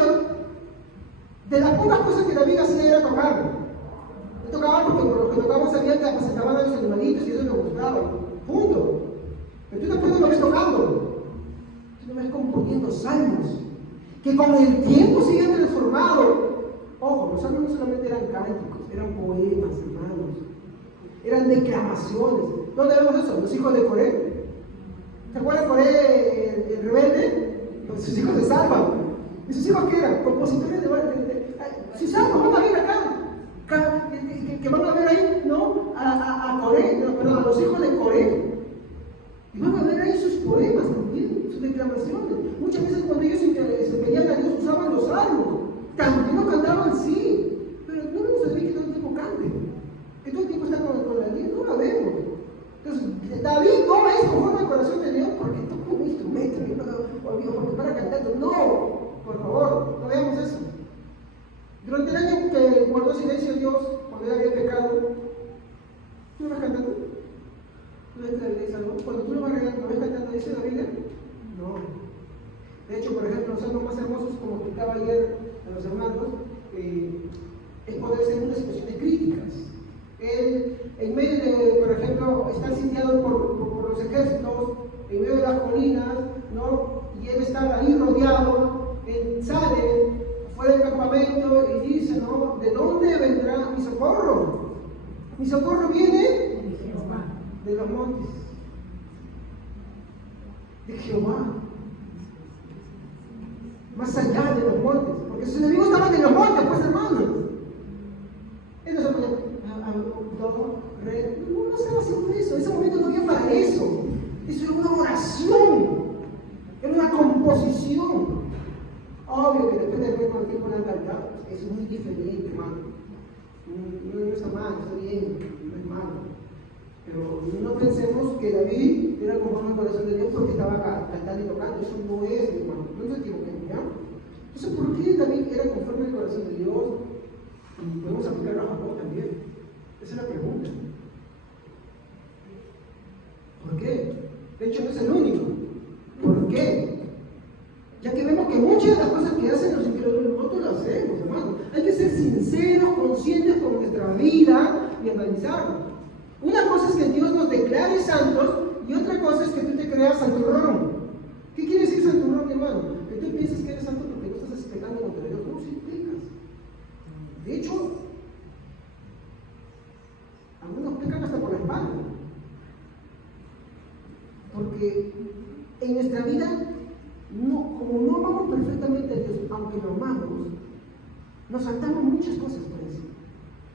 de las pocas cosas que David hacía era tocar. Él tocaba porque los que tocaban sabían que apacentaban a los animalitos y eso les gustaba. Punto. Pero tú después no lo ves tocando, tú lo ves componiendo salmos, que con el tiempo se habían transformado. Ojo, los salmos no solamente eran cánticos, eran poemas, hermanos, eran declamaciones. ¿Dónde vemos eso? Los hijos de Coré. ¿Se acuerdan de Coré, el rebelde? Pues sus hijos se salvan. ¿Y sus hijos qué eran? Compositores de sus salmos, van a ver acá, que van a ver ahí, ¿no? A Coré, perdón, a los hijos de Coré. Y van a ver ahí sus poemas también, sus declamaciones. Muchas veces cuando ellos se pedían a Dios usaban los salmos. También lo cantaban, sí. Pero no vemos a David que todo el tiempo cante. Que todo el tiempo está con la Dios, no lo vemos. Entonces, David no es conforme al corazón de Dios porque toca un instrumento, porque para cantando. No, por favor, no veamos eso. Durante el año que guardó silencio Dios, cuando él había pecado, ¿tú no vas cantando? ¿Tú ves la iglesia, no? Cuando tú lo vas cantando, ¿dice la Biblia? No. De hecho, por ejemplo, los salmos más hermosos, como explicaba ayer a los hermanos, es poder ser una situación de críticas. Él, en medio de, por ejemplo, está sitiado por los ejércitos, en medio de las colinas, ¿no? Y él está ahí rodeado, él sale fuera del campamento y dice, ¿no? ¿De dónde vendrá mi socorro? Mi socorro viene de los montes, de Jehová, más allá de los montes, porque sus enemigos estaban en los montes, pues hermanos. Él no se ponía no estaba haciendo eso, en ese momento no había para eso. Eso era una oración, era una composición. Obvio que depende de cuánto tiempo le han cantado, es muy diferente, hermano. No está mal, está bien, no es malo. Pero no pensemos que David era conforme al corazón de Dios porque estaba cantando y tocando. Eso no es, hermano. No nos equivoquemos, ¿ya? Entonces, ¿por qué David era conforme al corazón de Dios? Y podemos aplicarlo a Jacob también. Esa es la pregunta. ¿Por qué? De hecho, no es el único. ¿Por qué? Ya que vemos que muchas de las cosas que hacen los incrédulos nosotros las hacemos, hermano. Hay que ser sinceros, conscientes con nuestra vida y analizarlo. Una cosa es que Dios nos declare santos y otra cosa es que tú te creas santurrón. ¿Qué quiere decir santurrón, hermano? Que tú piensas que eres santo porque no estás pecando contra Dios. No, sí pecas. De hecho, algunos pecan hasta por la espalda. Porque en nuestra vida, como no amamos perfectamente Nos saltamos muchas cosas por encima.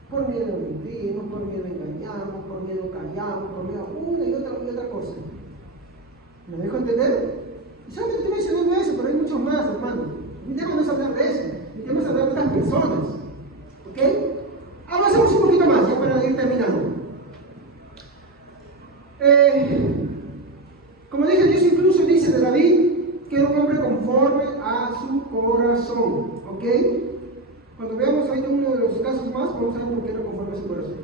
Por miedo mentimos, por miedo engañamos, por miedo callamos, por miedo una y otra cosa. ¿Me dejo entender? Y solamente estoy mencionando eso, pero hay muchos más, hermano. Mi tema no es hablar de eso, mi tema es hablar de otras personas. ¿Ok? Avancemos un poquito más, ya para ir terminando. Como dije, Dios incluso dice de David que era un hombre conforme a su corazón. ¿Ok? Cuando veamos ahí uno de los casos más, vamos a ver por qué era conforme a su corazón.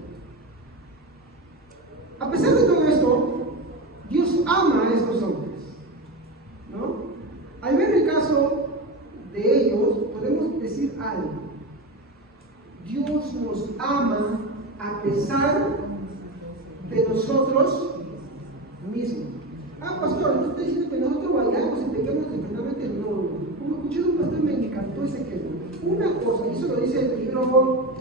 A pesar de todo esto, Dios ama a estos hombres, ¿no? Al ver el caso de ellos, podemos decir algo. Dios nos ama a pesar de nosotros mismos. Ah, pastor, no estoy diciendo que nosotros vayamos y pequemos eternamente, no. Como escuché de un pastor, me encantó ese ejemplo. Una cosa, y eso lo dice el libro,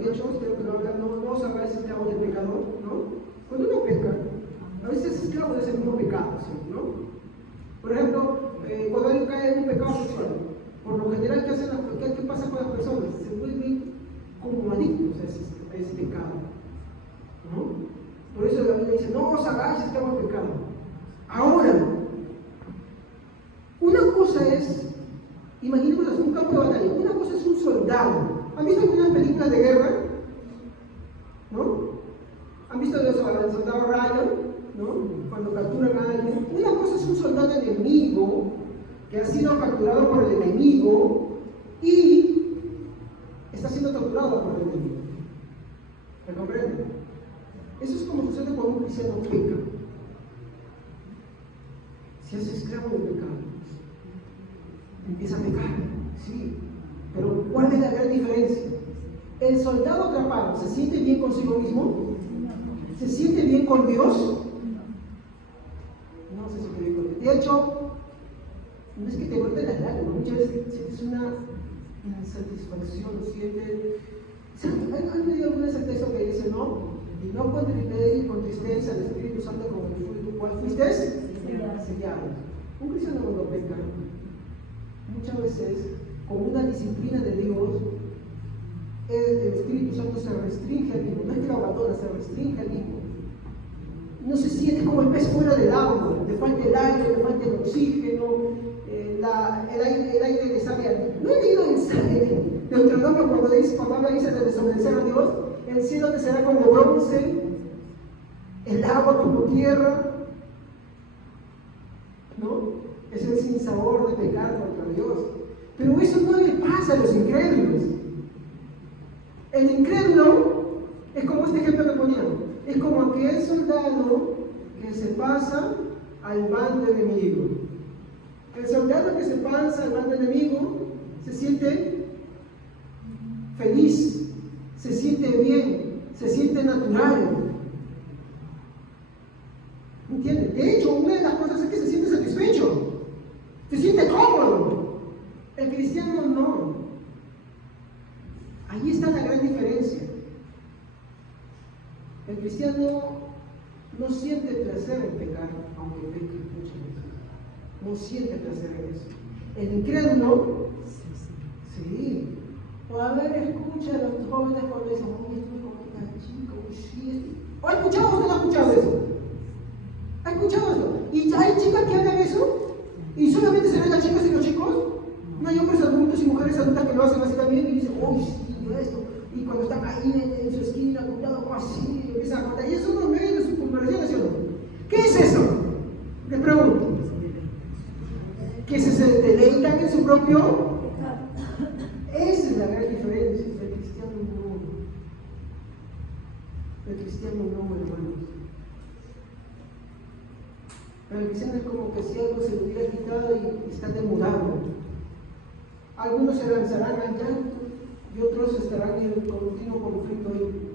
Hechos, creo que no os hagáis esclavos del pecador, ¿no? Cuando uno peca, a veces es esclavo de ese mismo pecado, ¿sí? ¿No? Por ejemplo, cuando alguien cae en un pecado sexual, por lo general, ¿qué pasa con las personas? Se vuelven como adictos a ese pecado, ¿no? Por eso la Biblia dice, no os hagáis esclavos del pecado. Ahora, una cosa es, imaginémonos un campo de batalla, una cosa es un soldado. ¿Han visto algunas películas de guerra? ¿No? ¿Han visto al soldado Ryan? ¿No? Cuando capturan a alguien. Una cosa es un soldado enemigo que ha sido capturado por el enemigo y está siendo torturado por el enemigo. ¿Me comprenden? Eso es como sucede cuando un cristiano peca. Se hace esclavo del pecado. Empieza a pecar, sí. Pero ¿cuál es la gran diferencia? El soldado atrapado, ¿se siente bien consigo mismo? ¿Se siente bien con Dios? No se siente bien con Dios. De hecho, no es que te vuelven las lágrimas, muchas veces sientes una insatisfacción, sientes... ¿Han leído alguna vez el texto que dice, no? Y no contribuéis con tristeza al Espíritu Santo como el fruto, ¿cuál fuiste? Sellado. Un cristiano cuando peca, muchas veces, con una disciplina de Dios, el Espíritu Santo se restringe al mismo, no es que lo abandona, se restringe al mismo. No se siente como el pez fuera del agua, le falta el aire, le falta el oxígeno, el aire le sabe a Dios. No he leído en Deuteronomio cuando habla dice de desobedecer a Dios, el cielo te será como bronce, el agua como tierra, ¿no? Es el sinsabor de pecar contra Dios. Pero eso no le pasa a los incrédulos. El incrédulo es como este ejemplo que poníamos, es como aquel soldado que se pasa al bando enemigo. El soldado que se pasa al bando enemigo se siente feliz, se siente bien, se siente natural. ¿Entiendes? De hecho, una de las cosas es que se siente satisfecho, se siente cómodo. El cristiano no. Ahí está la gran diferencia. El cristiano no siente placer en pecar, aunque peque muchas veces. No siente placer en eso. El incrédulo, sí. O a ver, escucha a los jóvenes cuando dicen, oye, estoy con una chica, sí. ¿O ha escuchado o no ha escuchado eso? ¿Ha escuchado eso? ¿Y hay chicas que hablan eso? ¿Y solamente se ven las chicas y los chicos? No hay hombres adultos y mujeres adultas que lo hacen así también y dicen, uy, sí, yo esto. Y cuando están ahí en su esquina, cuidado, así, y empiezan a contar. Y eso no es medio de su conversación, ¿sí o no? ¿Qué es eso? Les pregunto. ¿Que se deleitan en su propio? Esa es la gran diferencia. El cristiano no. El cristiano no, hermanos. Pero el cristiano es como que si algo se le hubiera quitado y está demudado. Algunos se lanzarán al llanto y otros estarán en continuo conflicto ahí.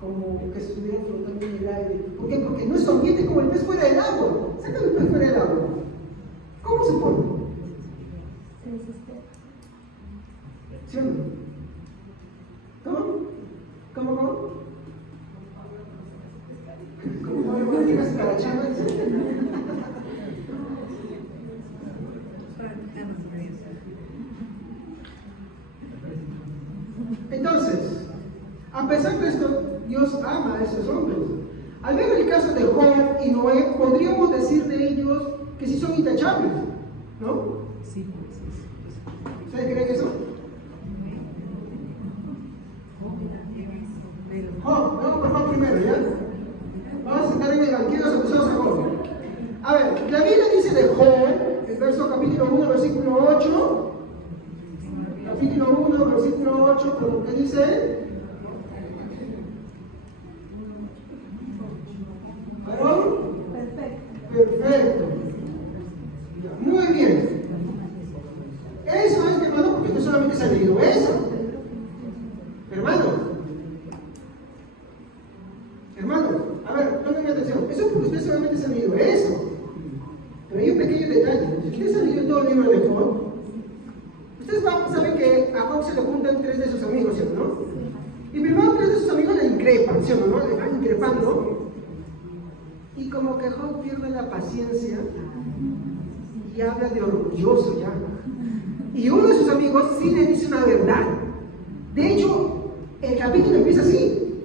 Como que se estuvieran flotando en el aire. ¿Por qué? Porque nuestro ambiente es como el pez fuera del agua. Sácame el pez fuera del agua. ¿Cómo se pone? ¿Sí o no? ¿Cómo? ¿Cómo? ¿Cómo digas escarachana? pesar de esto, Dios ama a esos hombres. Al ver el caso de Job y Noé, podríamos decir de ellos que sí son intachables, ¿no? Sí, pues, ¿Ustedes creen eso? Job, vamos por Job primero, ¿ya? Vamos a sentar en el banquillo de los acusados a Job. A ver, la Biblia dice de Job, el verso capítulo 1, versículo 8. Capítulo 1, versículo 8, ¿pero qué dice? ¿Varón? Perfecto. Muy bien. Eso es, mi hermano, porque no solamente se ha leído eso. Hermano, a ver, pónganme atención. Eso es porque ustedes solamente se han leído eso. Pero hay un pequeño detalle. Si ustedes han leído todo el libro de Job, ustedes saben que a Job se le juntan 3 de sus amigos, ¿sí o no? Y primero 3 de sus amigos le increpan, ¿sí o no? Le van increpando. Y como que Job pierde la paciencia y habla de orgulloso ya. Y uno de sus amigos sí le dice una verdad. De hecho, el capítulo empieza así.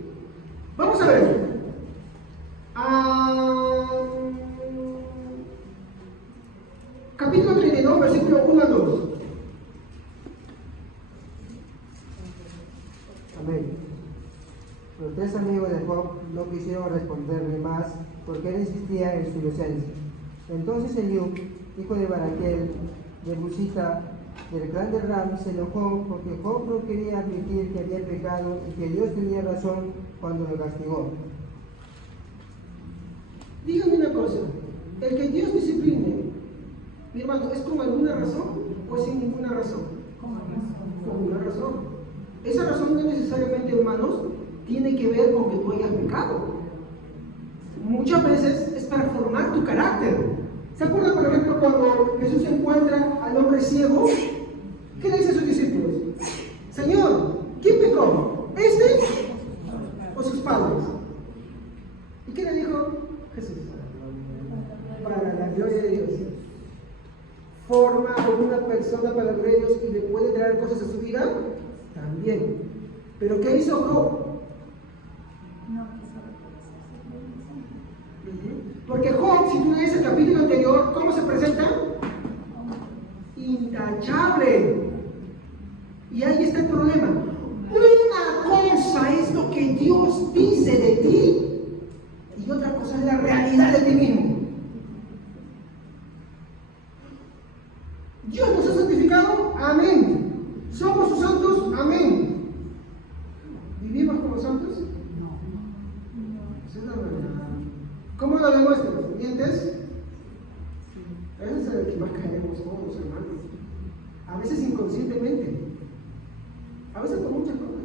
Vamos a ver. Capítulo 32, versículo 1 a 2. Amén. Los 3 amigos de Job no quisieron responderle más porque él insistía en su inocencia. Entonces Eliú, hijo de Baraquel, de Busita, del clan de Ram, se enojó porque Job no quería admitir que había pecado y que Dios tenía razón cuando lo castigó. Dígame una cosa, el que Dios discipline, mi hermano, ¿es con alguna razón o sin ninguna razón? Con una razón. Esa razón no necesariamente, hermanos, tiene que ver con que tú hayas pecado. Muchas veces es para formar tu carácter. ¿Se acuerdan, por ejemplo, cuando Jesús encuentra al hombre ciego? ¿Qué le dice a sus discípulos? Señor, ¿quién pecó? ¿Este o sus padres? ¿Y qué le dijo Jesús? Para la gloria de Dios. ¿Forma a una persona para la gloria de Dios y le puede traer cosas a su vida? También. ¿Pero qué hizo Job? Porque Job, si tú lees el capítulo anterior, ¿cómo se presenta? Intachable. Y ahí está el problema. Una cosa es lo que Dios dice de ti y otra cosa es la realidad de ti mismo. Dios nos ha santificado, amén. Somos sus santos, amén. ¿Vivimos como santos? No. Esa es la verdad. ¿Cómo lo demuestran? ¿Dientes? Ese es el que más caemos todos, hermanos. A veces inconscientemente. A veces por muchas cosas.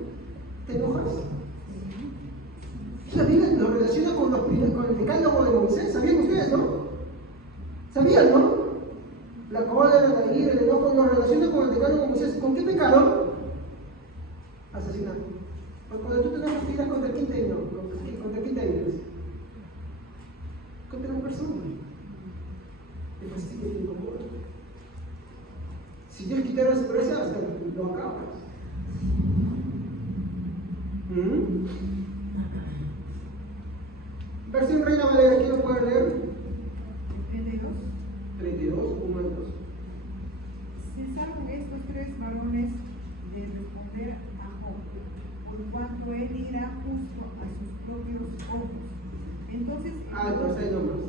¿Te enojas? La Biblia lo relaciona con el decálogo de Moisés. ¿Sabían ustedes, no? ¿Sabían, no? La cólera, la ira, el enojo lo relaciona con el decálogo de Moisés. ¿Con qué pecado? Asesinato. Cuando tú te enojas, tiras contra quién te enojas. ¿Contra quién te enojas? Contra una persona. Te fastidia, te incomoda. Si Dios quitara su gracia, hasta lo acabas. Versión Reina Valera, ¿quién lo puede leer? 32, 1 al 2. Cesaron estos 3 varones de responder a Job, por cuanto él irá justo a sus propios ojos. Entonces, pues ahí nomás.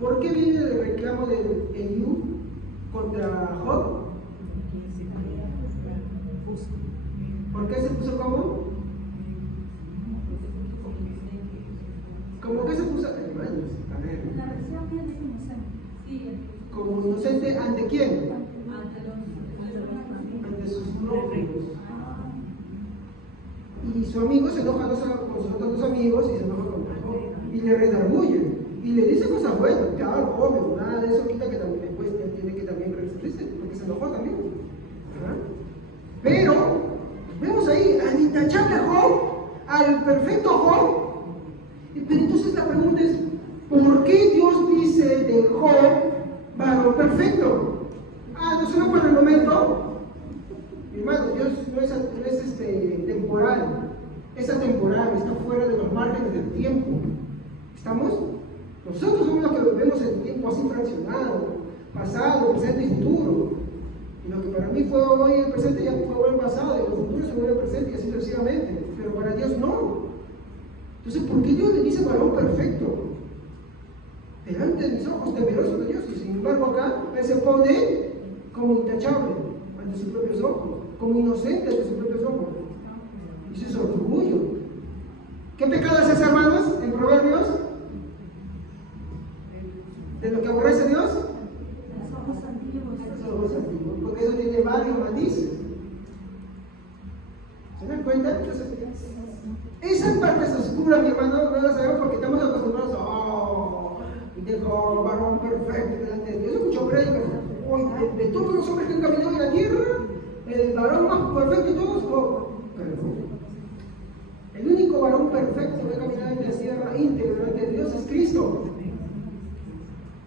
¿Por qué viene el reclamo de Eliú contra Job? ¿Por qué se puso como? ¿Cómo que se puso? Hermanos, a ver. La versión mía dice inocente. Sí. Como inocente, ¿ante quién? Ante Ante sus propios. Y su amigo se enoja con sus otros 2 amigos y se enoja con Job. Y le redarguye. Y le dice cosas buenas. Claro, obvio, nada de eso quita que también después tiene que también resistirse, porque se enojó también. ¿Verdad? Pero, vemos ahí al intachable Job, al perfecto Job. Pero entonces la pregunta es, ¿por qué Dios dice de Job varón perfecto? ¿No solo por el momento? Mi hermano, Dios no es temporal. es atemporal, está fuera de los márgenes del tiempo. ¿Estamos? Nosotros somos los que vivimos el tiempo así fraccionado, pasado, presente y futuro. Y lo que para mí fue hoy el presente ya fue el pasado, y lo futuro se vuelve el presente y así sucesivamente. Pero para Dios no. Entonces, ¿por qué Dios le dice varón perfecto? Delante de mis ojos, temeroso de Dios. Y sin embargo acá, Él se pone como intachable ante sus propios ojos, como inocente ante sus propios ojos. Y eso es orgullo. ¿Qué pecado es ese, hermanos, en Proverbios? ¿De lo que aborrece Dios? Los ojos antiguos. Los ojos antiguos, porque eso tiene varios matices. ¿Se dan cuenta? Entonces, esa parte es oscura, mi hermano, no la sabemos porque estamos acostumbrados a dejó varón perfecto delante de Dios. Yo escucho prédicas hoy de todos los hombres que han caminado en la tierra, el varón más perfecto de todos, el único varón perfecto que ha caminado en la tierra íntegro delante de Dios es Cristo.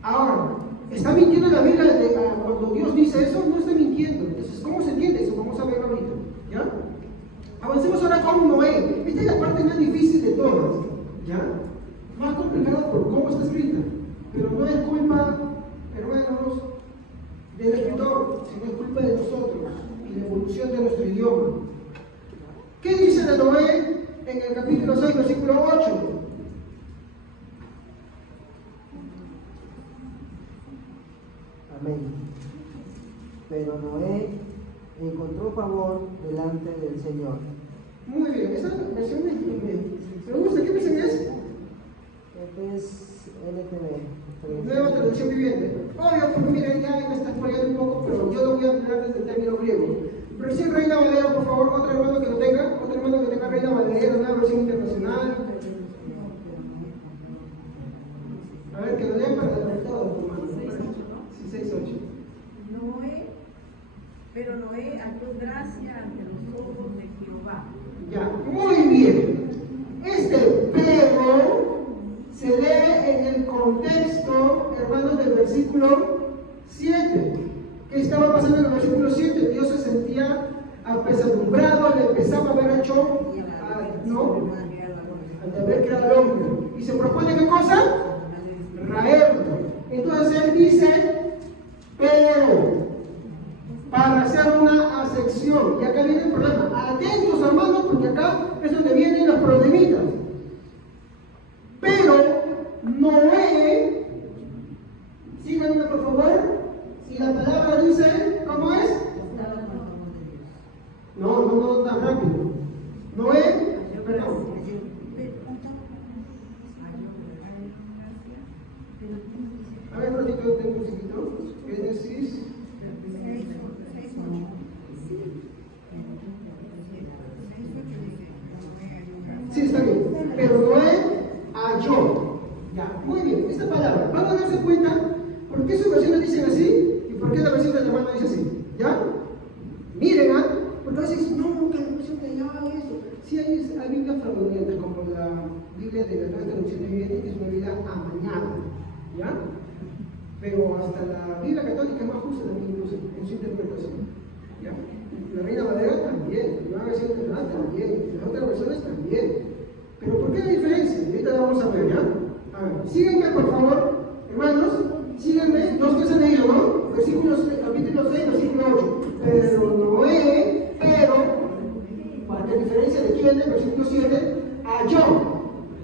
Ahora, ¿está mintiendo la Biblia cuando Dios dice eso? No está mintiendo. Entonces, ¿cómo se entiende eso? Vamos a verlo ahorita. ¿Ya? Avancemos ahora con Noé. Esta es la parte más difícil de todas. ¿Ya? Más complicada por cómo está escrita. Pero no es culpa, hermanos, del escritor, sino es culpa de nosotros y la evolución de nuestro idioma. ¿Qué dice de Noé en el capítulo 6, versículo 8? Amén. Pero Noé encontró favor delante del Señor. Muy bien, esa versión me gusta. ¿Qué versión es? Este es NTV. Nueva traducción viviente. Obvio, porque miren, ya me está spoileando un poco, pero yo lo voy a hablar desde el término griego. Versión Reina Valera, por favor, otro hermano que lo tenga. Otro hermano que tenga Reina Valera, una versión internacional. A ver, que lo lean para todo, hermano. Sí, 6-8. Pero Noé halló gracia ante los ojos de Jehová. Ya, muy bien. Este pero se lee en el contexto, hermanos, del versículo 7. ¿Qué estaba pasando en el versículo 7? Dios se sentía apesadumbrado, le empezaba a haber hecho, al haber creado al hombre. ¿Y se propone qué cosa? Raerlo. Entonces él dice, pero, para hacer una acepción. Y acá viene el problema. Atentos, hermanos, porque acá es donde vienen los problemitas. Pero Noé, síganme por favor, si la palabra dice, ¿cómo es? No tan rápido. Noé, perdón. A ver, un ratito, tengo un poquito. Génesis. Sí, está bien. Pero Noé halló. Ya, muy bien. Esta palabra, van a darse cuenta por qué sus versiones dicen así y por qué la versión de la hermana dice así. ¿Ya? Miren, porque a veces dicen, no, que la versión de allá eso. Sí, hay Biblias fraudulentes, como la Biblia de la Nueva Traducción Viviente, que es una Biblia amañada. ¿Ya? Pero hasta la Biblia católica es más justa también, incluso en su interpretación. ¿Ya? La Reina Valera también, la Nueva Versión Internacional también, las otras versiones también. Pero ¿por qué la diferencia? Ahorita la vamos a ver, ¿ya? A ver, síguenme por favor, hermanos, síguenme, los que se han leído, ¿no? Capítulo 6, versículo 8. Pero Noé, ¿para qué diferencia de quién? Del versículo 7, halló.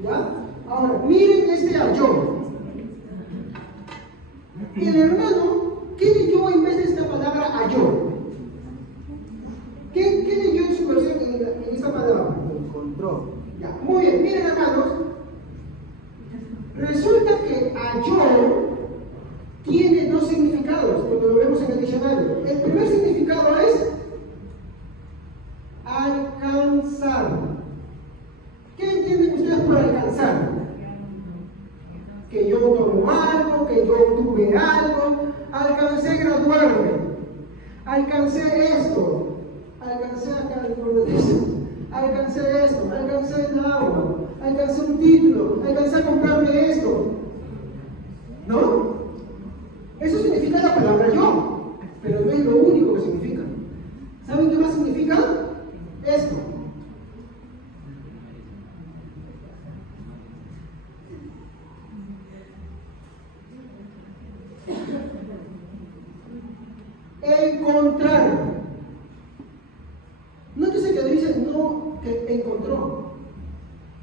¿Ya? Ahora, miren este halló. El hermano, ¿qué leyó en vez de esta palabra halló? ¿Qué leyó en su versión en esta palabra? Encontró. Ya, muy bien, miren hermanos, resulta que halló tiene dos significados cuando lo vemos en el diccionario. El primer significado es alcanzar. ¿Qué entienden ustedes por alcanzar? Que yo tomo algo, que yo tuve algo, alcancé graduarme, alcancé esto, alcancé acá el progreso, alcancé esto, alcancé el agua, alcancé un título, alcancé a comprarme esto. ¿No? Eso significa la palabra yo, pero no es lo único que significa. ¿Saben qué más significa? Esto. encontrar. Nótese que dice no que encontró.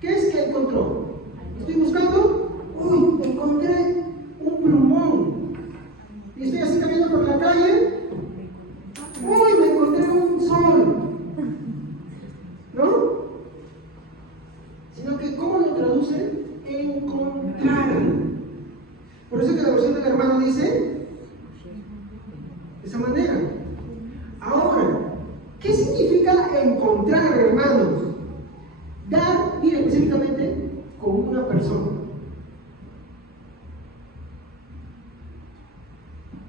¿Qué es que encontró? Estoy buscando, uy, encontré un plumón. Y estoy así caminando por la calle, uy, me encontré un sol. ¿No? Sino que, ¿cómo lo traduce? Encontrar. Por eso que la versión del hermano dice de esa manera. Ahora, ¿qué significa encontrar, hermanos? Dar, mire, específicamente con una persona.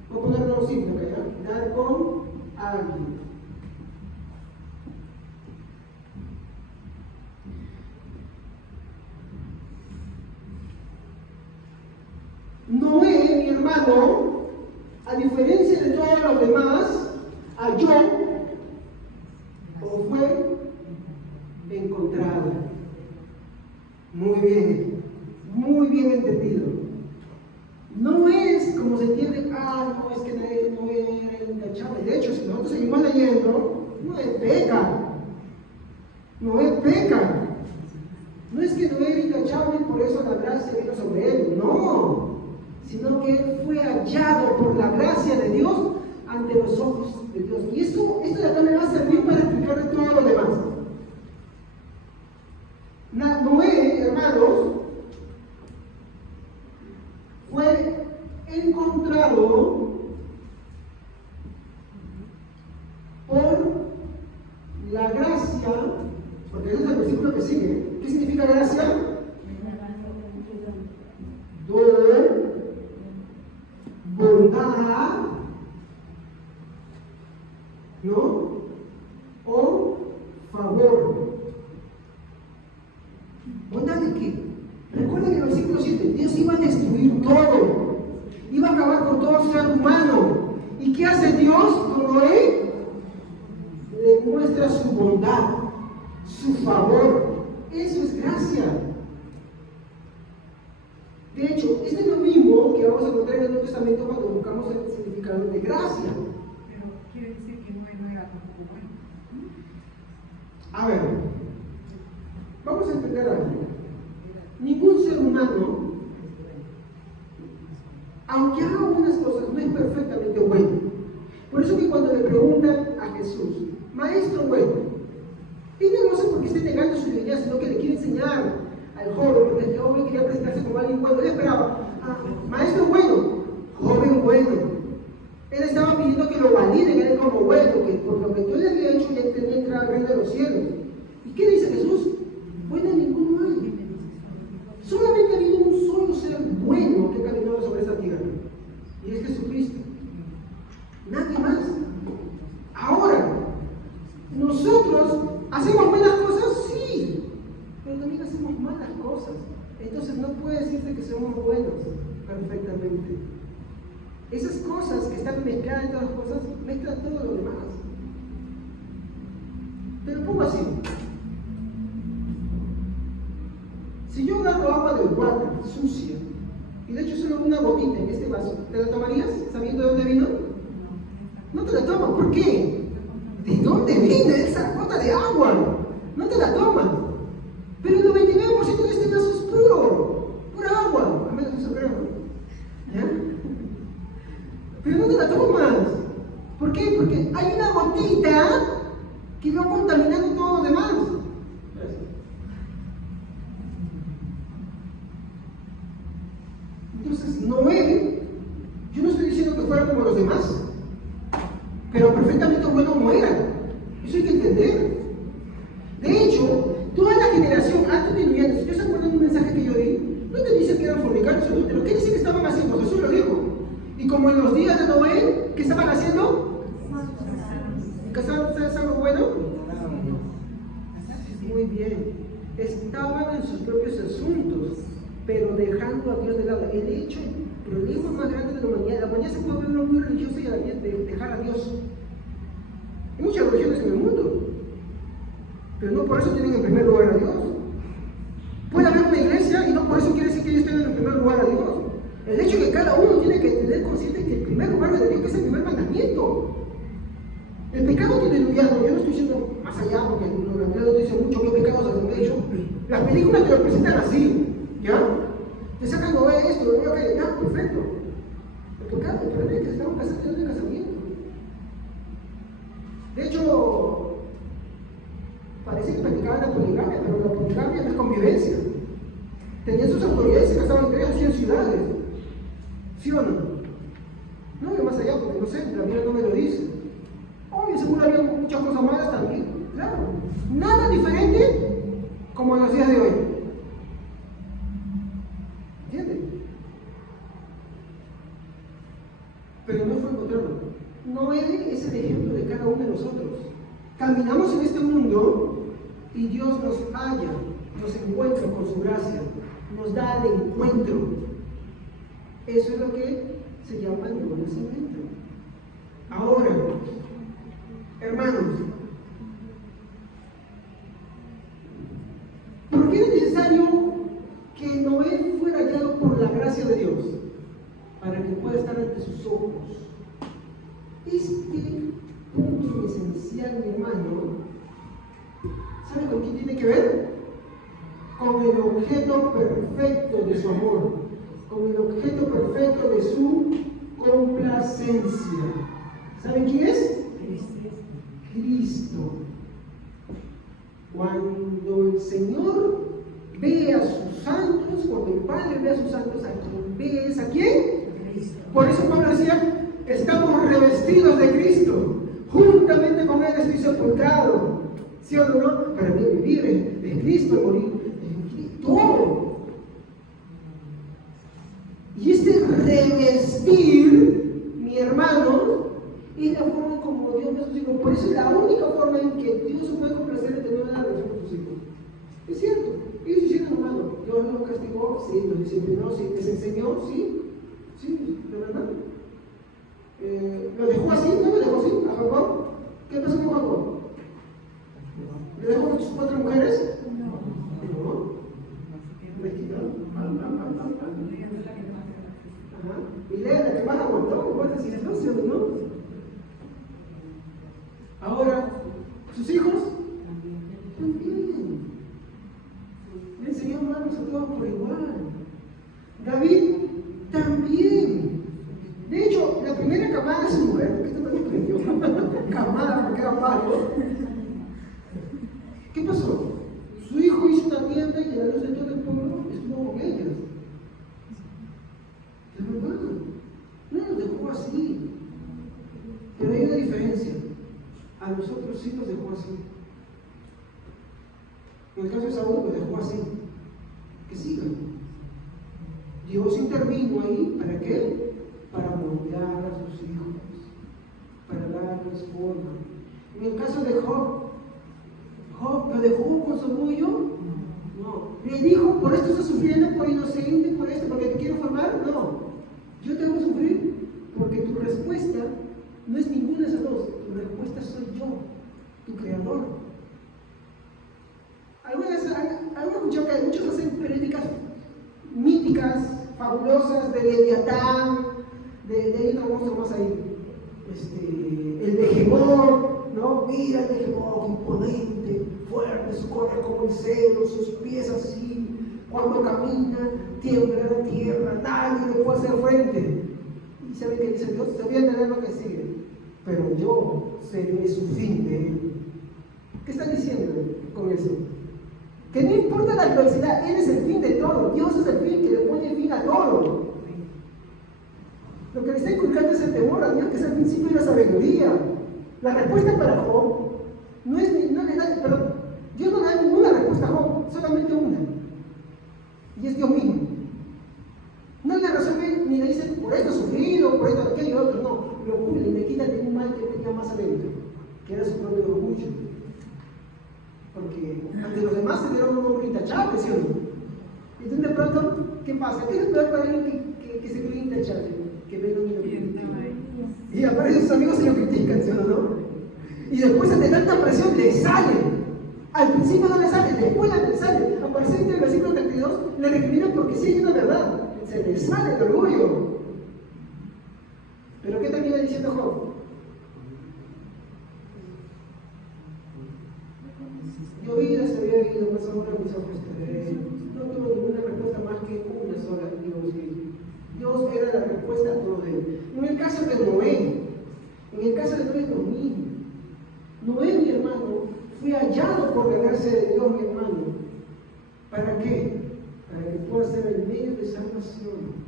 Voy a ponerlo simple acá, ¿ya? Dar con alguien. Noé, mi hermano, a diferencia de todos los demás, halló o fue encontrado. Muy bien entendido. No es como se entiende, no es que no era intachable. De hecho, si nosotros seguimos leyendo, Noé peca. No es que Noé era intachable y por eso la gracia vino sobre él, no. Sino que él fue hallado por la gracia de Dios ante los ojos de Dios. Y esto de acá me va a servir para explicarle todo lo demás. Noé, hermanos, fue encontrado por la gracia, porque ese es el versículo que sigue. ¿Qué significa gracia? Bondad, ¿no? O favor. ¿Bondad de qué? Recuerden el versículo 7, Dios iba a destruir todo, iba a acabar con todo ser humano. ¿Y qué hace Dios con Noé? Le muestra su bondad, su favor. Eso es gracia. De hecho, este es lo mismo que vamos a encontrar en el Nuevo Testamento cuando buscamos el significado de gracia. Pero quiere decir que no era tampoco bueno. A ver, vamos a entender algo. Ningún ser humano, aunque haga algunas cosas, no es perfectamente bueno. Por eso que cuando le preguntan a Jesús, maestro bueno, él no sé por qué esté negando su divinidad, sino que le quiere enseñar al joven, porque el joven quería presentarse como alguien bueno. Él esperaba, maestro bueno, joven bueno. Él estaba pidiendo que lo validen a él como bueno, que por lo que tú le había hecho ya tenía que entrar al reino de los cielos. ¿Y qué dice Jesús? Bueno, ninguno hay. Solamente ha habido un solo ser bueno que ha caminado sobre esta tierra, y es Jesucristo. Nadie más. Ahora, nosotros hacemos buenas cosas, sí, pero también hacemos malas cosas. Entonces no puede decirse que somos buenos perfectamente. Esas cosas que están mezcladas en todas las cosas, mezclan todo lo demás. Te lo pongo así. Si yo agarro agua del water sucia, y de hecho solo una gotita en este vaso, ¿te la tomarías sabiendo de dónde vino? No te la tomas. ¿Por qué? ¿De dónde viene esa gota de agua? No te la tomas. Pero el 99% de este vaso es pura agua, a menos que se creo. ¿Ya? Pero no te la tomas. ¿Por qué? Porque hay una gotita que va contaminando todo lo demás. Entonces, Noé, yo no estoy diciendo que fuera como los demás, pero perfectamente bueno no era. Eso hay que entender. De hecho, toda la generación antes de Noé, si ustedes se acuerdan de un mensaje que yo di, no te dice que eran fornicarios o adúlteros. ¿Qué dice que estaban haciendo? Jesús lo dijo. Y como en los días de Noé, ¿qué estaban haciendo? ¿Casaron? ¿Sabes algo bueno? Muy bien. Estaban en sus propios asuntos, pero dejando a Dios de lado. El hecho, el problema más grande de la humanidad se puede ver muy religiosa y a la vez de dejar a Dios. Hay muchas religiones en el mundo, pero no por eso tienen en primer lugar a Dios. Puede haber una iglesia y no por eso quiere decir que ellos tengan en primer lugar a Dios. El hecho es que cada uno tiene que tener consciente que el primer lugar de Dios, que es el primer mandamiento, El pecado cotidiano, yo no estoy diciendo más allá, porque la Biblia no dice mucho qué pecados han hecho. Las películas te lo presentan así, ¿ya? Te sacan, no ve esto, no ve aquello, ya, perfecto. El pecado, el problema es que se estaban casando en el casamiento. De hecho, parece que practicaban la poligamia, pero la poligamia no es convivencia. Tenían sus autoridades y se casaban entre ellos 100 ciudades. ¿Sí o no? No voy más allá porque no sé, la Biblia no me lo dice. Obvio, seguro había muchas cosas malas también, claro. Nada diferente como en los días de hoy. ¿Entienden? Pero no fue encontrarlo. Noé es el ejemplo de cada uno de nosotros. Caminamos en este mundo y Dios nos halla, nos encuentra con su gracia, nos da el encuentro. Eso es lo que se llama el nuevo nacimiento. Ahora, hermanos, ¿por qué es necesario que Noé fuera hallado por la gracia de Dios? Para que pueda estar ante sus ojos. Este punto esencial, mi hermano, ¿sabe con qué tiene que ver? Con el objeto perfecto de su amor, con el objeto perfecto de su complacencia. ¿Saben quién es? Cristo. Cuando el Señor ve a sus santos, cuando el Padre ve a sus santos, ¿a quién ve? ¿Es a quién? Por eso Pablo decía, estamos revestidos de Cristo, juntamente con Él estoy sepultado. ¿Sí o no? Para mí vivir en Cristo, morir en Cristo. Y este revestir, mi hermano, es la forma como Dios ve a sus hijos. Por eso es la única forma en que Dios se puede complacer de tener una relación con sus hijos. Es cierto, ellos hicieron malo. Dios los castigó, sí, los disciplinó, sí, les enseñó, sí, sí, de verdad. ¿Lo dejó así? ¿No lo dejó así? ¿A Jacob? ¿Qué pasó con Jacob? ¿Le dejó con sus 4 mujeres? No. Y Lea la que más aguantó, ¿cuántas situaciones, no? Ahora, sus hijos también. Le enseñó manos a todos por igual. David también. De hecho, la primera camada de su mujer, porque esto también prendió, camada porque era palo. ¿Qué pasó? Su hijo hizo una tienda y a la luz de todo el pueblo estuvo con ellas. De verdad, no nos dejó así. Pero hay una diferencia. A nosotros sí nos dejó así. En el caso de Saúl nos dejó así. Que sigan. Dios intervino ahí, ¿para qué? Para moldear a sus hijos, para darles forma. En el caso de Job, ¿lo dejó con su orgullo? No. Le dijo, por esto estás sufriendo, por inocente, por esto, porque te quiero formar. No. Yo te hago sufrir porque tu respuesta no es ninguna de esas dos. Tu respuesta soy yo, tu creador. ¿Alguna vez han escuchado que muchos hacen prédicas míticas, fabulosas, de Leviatán, de otro monstruo más ahí? El Behemoth, ¿no? Mira el Behemoth, imponente, fuerte, su corre como el celo, sus pies así, cuando camina, tiembla la tierra, nadie le puede hacer frente. ¿Y saben qué dice Dios? Se voy a entender lo que sigue, pero yo seré su fin de él. ¿Qué están diciendo con eso? Que no importa la adversidad, Él es el fin de todo. Dios es el fin que le pone fin a todo. Lo que le está inculcando es el temor a Dios, que es el principio de la sabiduría. La respuesta para Job no es, no le da, perdón, Dios no le da ninguna respuesta a Job, solamente una. Y es Dios mismo. No le resuelve ni le dice por esto sufrido, por esto aquello y otro, no. Lo cubre y le quita de un mal que tenía más adentro, que era su propio orgullo. Porque ante los demás se dieron un hombre intachable, ¿sí o no? Y entonces de pronto, ¿qué pasa? ¿Qué es peor para alguien que se cree intachable? Que vengan y lo critican. Y aparecen sus amigos y lo critican, ¿sí o no? Y después ante tanta presión le sale. Al principio no le sale, después le sale. Aparece en el versículo 32, le recriminan porque sí hay una verdad. Se le sale el orgullo. Pero ¿qué termina diciendo Job? caso de Noé. En el caso de Noé es lo mismo. Noé, mi hermano, fue hallado por la gracia de Dios, mi hermano. ¿Para qué? Para que pueda ser el medio de salvación.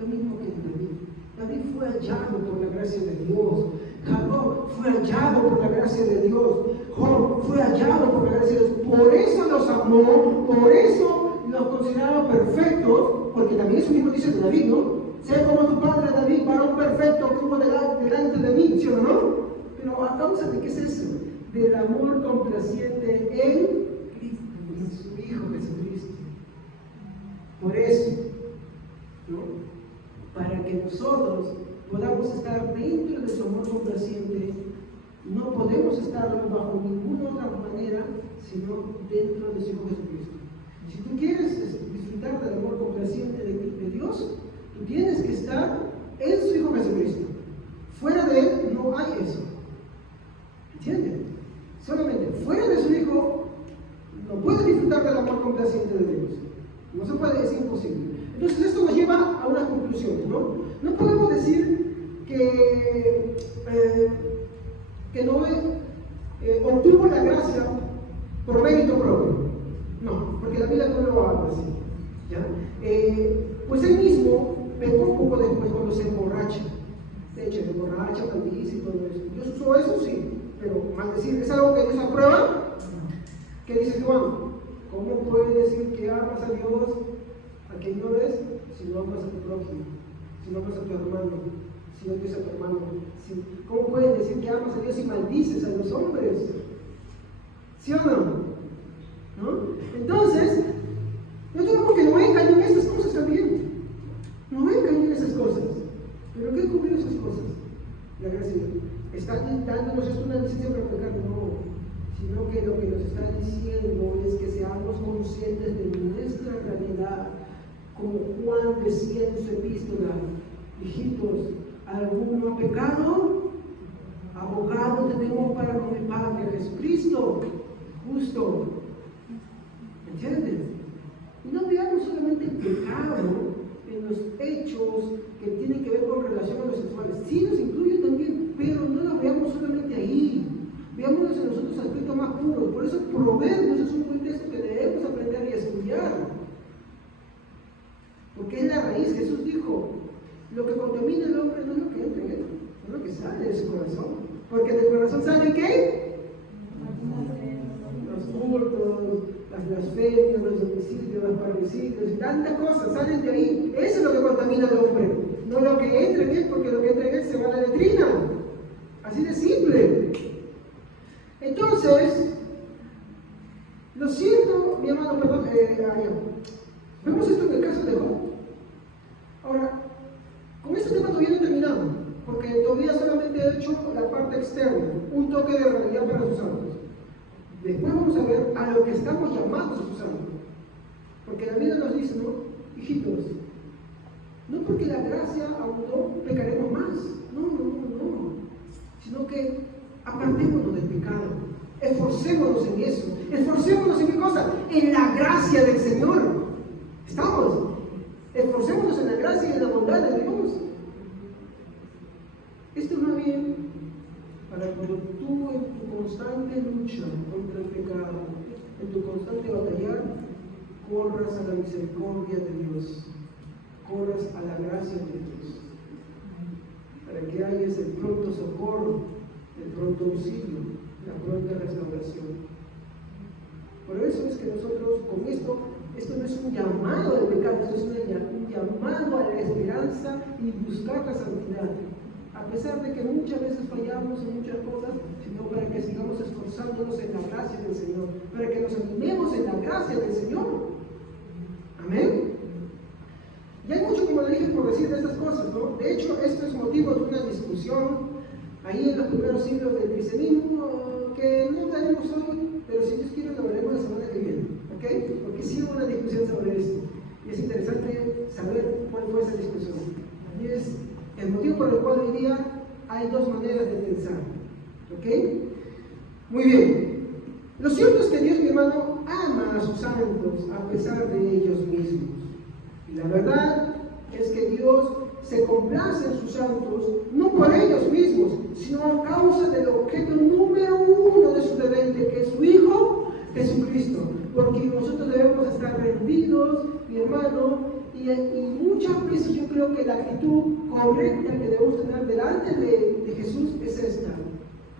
Lo mismo que David. David fue hallado por la gracia de Dios. Jacob fue hallado por la gracia de Dios. Job fue hallado por la gracia de Dios. Por eso los amó, por eso los consideraba perfectos, porque también eso mismo dice de David, ¿no? Sea como tu padre David, varón perfecto que hubo delante de mí, ¿sí o no? Pero a causa de qué es eso? Del amor complaciente en su Hijo Jesucristo. Por eso, ¿no? Para que nosotros podamos estar dentro de su amor complaciente, no podemos estar bajo ninguna otra manera sino dentro de su Hijo Jesucristo. Si tú quieres disfrutar del amor complaciente de Dios, tú tienes que estar en su Hijo Jesucristo. Fuera de Él no hay eso. ¿Entiendes? Solamente fuera de su Hijo no puedes disfrutar del amor complaciente de Dios. No se puede, es imposible. Entonces esto nos lleva a unas conclusiones, ¿no? No podemos decir que Noé obtuvo la gracia por mérito propio. No, porque la Biblia no lo habla así. ¿Ya? Pues él mismo pecó un poco después cuando se emborracha. De hecho, se emborracha, maldice y todo eso. Dios usó eso, sí, pero maldecir es algo que Dios aprueba. ¿Qué dice Juan? ¿Cómo puedes decir que amas a Dios a quien no ves si no amas a tu prójimo? Si no amas a tu hermano, si no odias a tu hermano. ¿Cómo puedes decir que amas a Dios y maldices a los hombres? ¿Sí o no? ¿No? Entonces, no tenemos que Noé cayó en esas cosas también. Noé cayó en esas cosas. ¿Pero qué cubrió esas cosas? La gracia de Dios. ¿Está dándonos esto una licencia para pecar? No. Sino que lo que nos está diciendo es que seamos conscientes de nuestra realidad. Como Juan decía en su epístola: hijitos, ¿alguno ha pecado? Abogado tenemos para con el Padre, Jesucristo, justo. ¿Entiendes? Y no veamos solamente el pecado en los hechos que tienen que ver con relación a los sexuales. Sí nos incluye también, pero no lo veamos solamente ahí. Veámoslos en los otros aspectos más puros. Por eso Proverbios es un buen texto que debemos aprender y estudiar. Porque es la raíz. Jesús dijo: lo que contamina al hombre no es lo que entra en él, es lo que sale de su corazón. Porque del corazón sale ¿qué? Los hurtos, las blasfemias, los homicidios, los parricidios y tantas cosas salen de ahí. Eso es lo que contamina al hombre, no lo que entra en él, porque lo que entra en él se va a la letrina. Así de simple. Entonces, lo cierto, mi hermano, perdón, vemos esto en el caso de Job. Ahora, con este tema todavía no he terminado, porque todavía solamente he hecho la parte externa, un toque de realidad para sus santos. Después vamos a ver a lo que estamos llamados a sus santos. Porque la Biblia nos dice, ¿no? Hijitos, no porque la gracia abundó, pecaremos más. No. Sino que apartémonos del pecado. Esforcémonos en eso. Esforcémonos en qué cosa? En la gracia del Señor. ¿Estamos? Esforcémonos en la gracia y en la bondad de Dios. Esto es más bien para cuando tú en tu constante lucha contra el pecado, en tu constante batallar, corras a la misericordia de Dios, corras a la gracia de Dios, para que hayas el pronto socorro, el pronto auxilio, la pronta restauración. Por eso es que nosotros con esto no es un llamado al pecado, esto es un llamado a la esperanza y buscar la santidad. A pesar de que muchas veces fallamos en muchas cosas, sino para que sigamos esforzándonos en la gracia del Señor, para que nos animemos en la gracia del Señor. Amén. Y hay mucho, como le dije, por decir de estas cosas, ¿no? De hecho, esto es motivo de una discusión ahí en los primeros siglos del cristianismo, que no daremos hoy, pero si Dios quiere lo veremos la semana que viene, ¿ok? Porque sí hubo una discusión sobre esto, y es interesante saber cuál fue esa discusión. Y es el motivo por el cual hoy día hay dos maneras de pensar, ¿ok? Muy bien. Lo cierto es que Dios, mi hermano, ama a sus santos a pesar de ellos mismos. Y la verdad es que Dios se complace en sus santos, no por ellos mismos, sino a causa del objeto número uno de su deleite, que es su Hijo Jesucristo. Porque nosotros debemos estar rendidos, mi hermano, y muchas veces yo creo que la actitud correcta que debemos tener delante de Jesús es esta.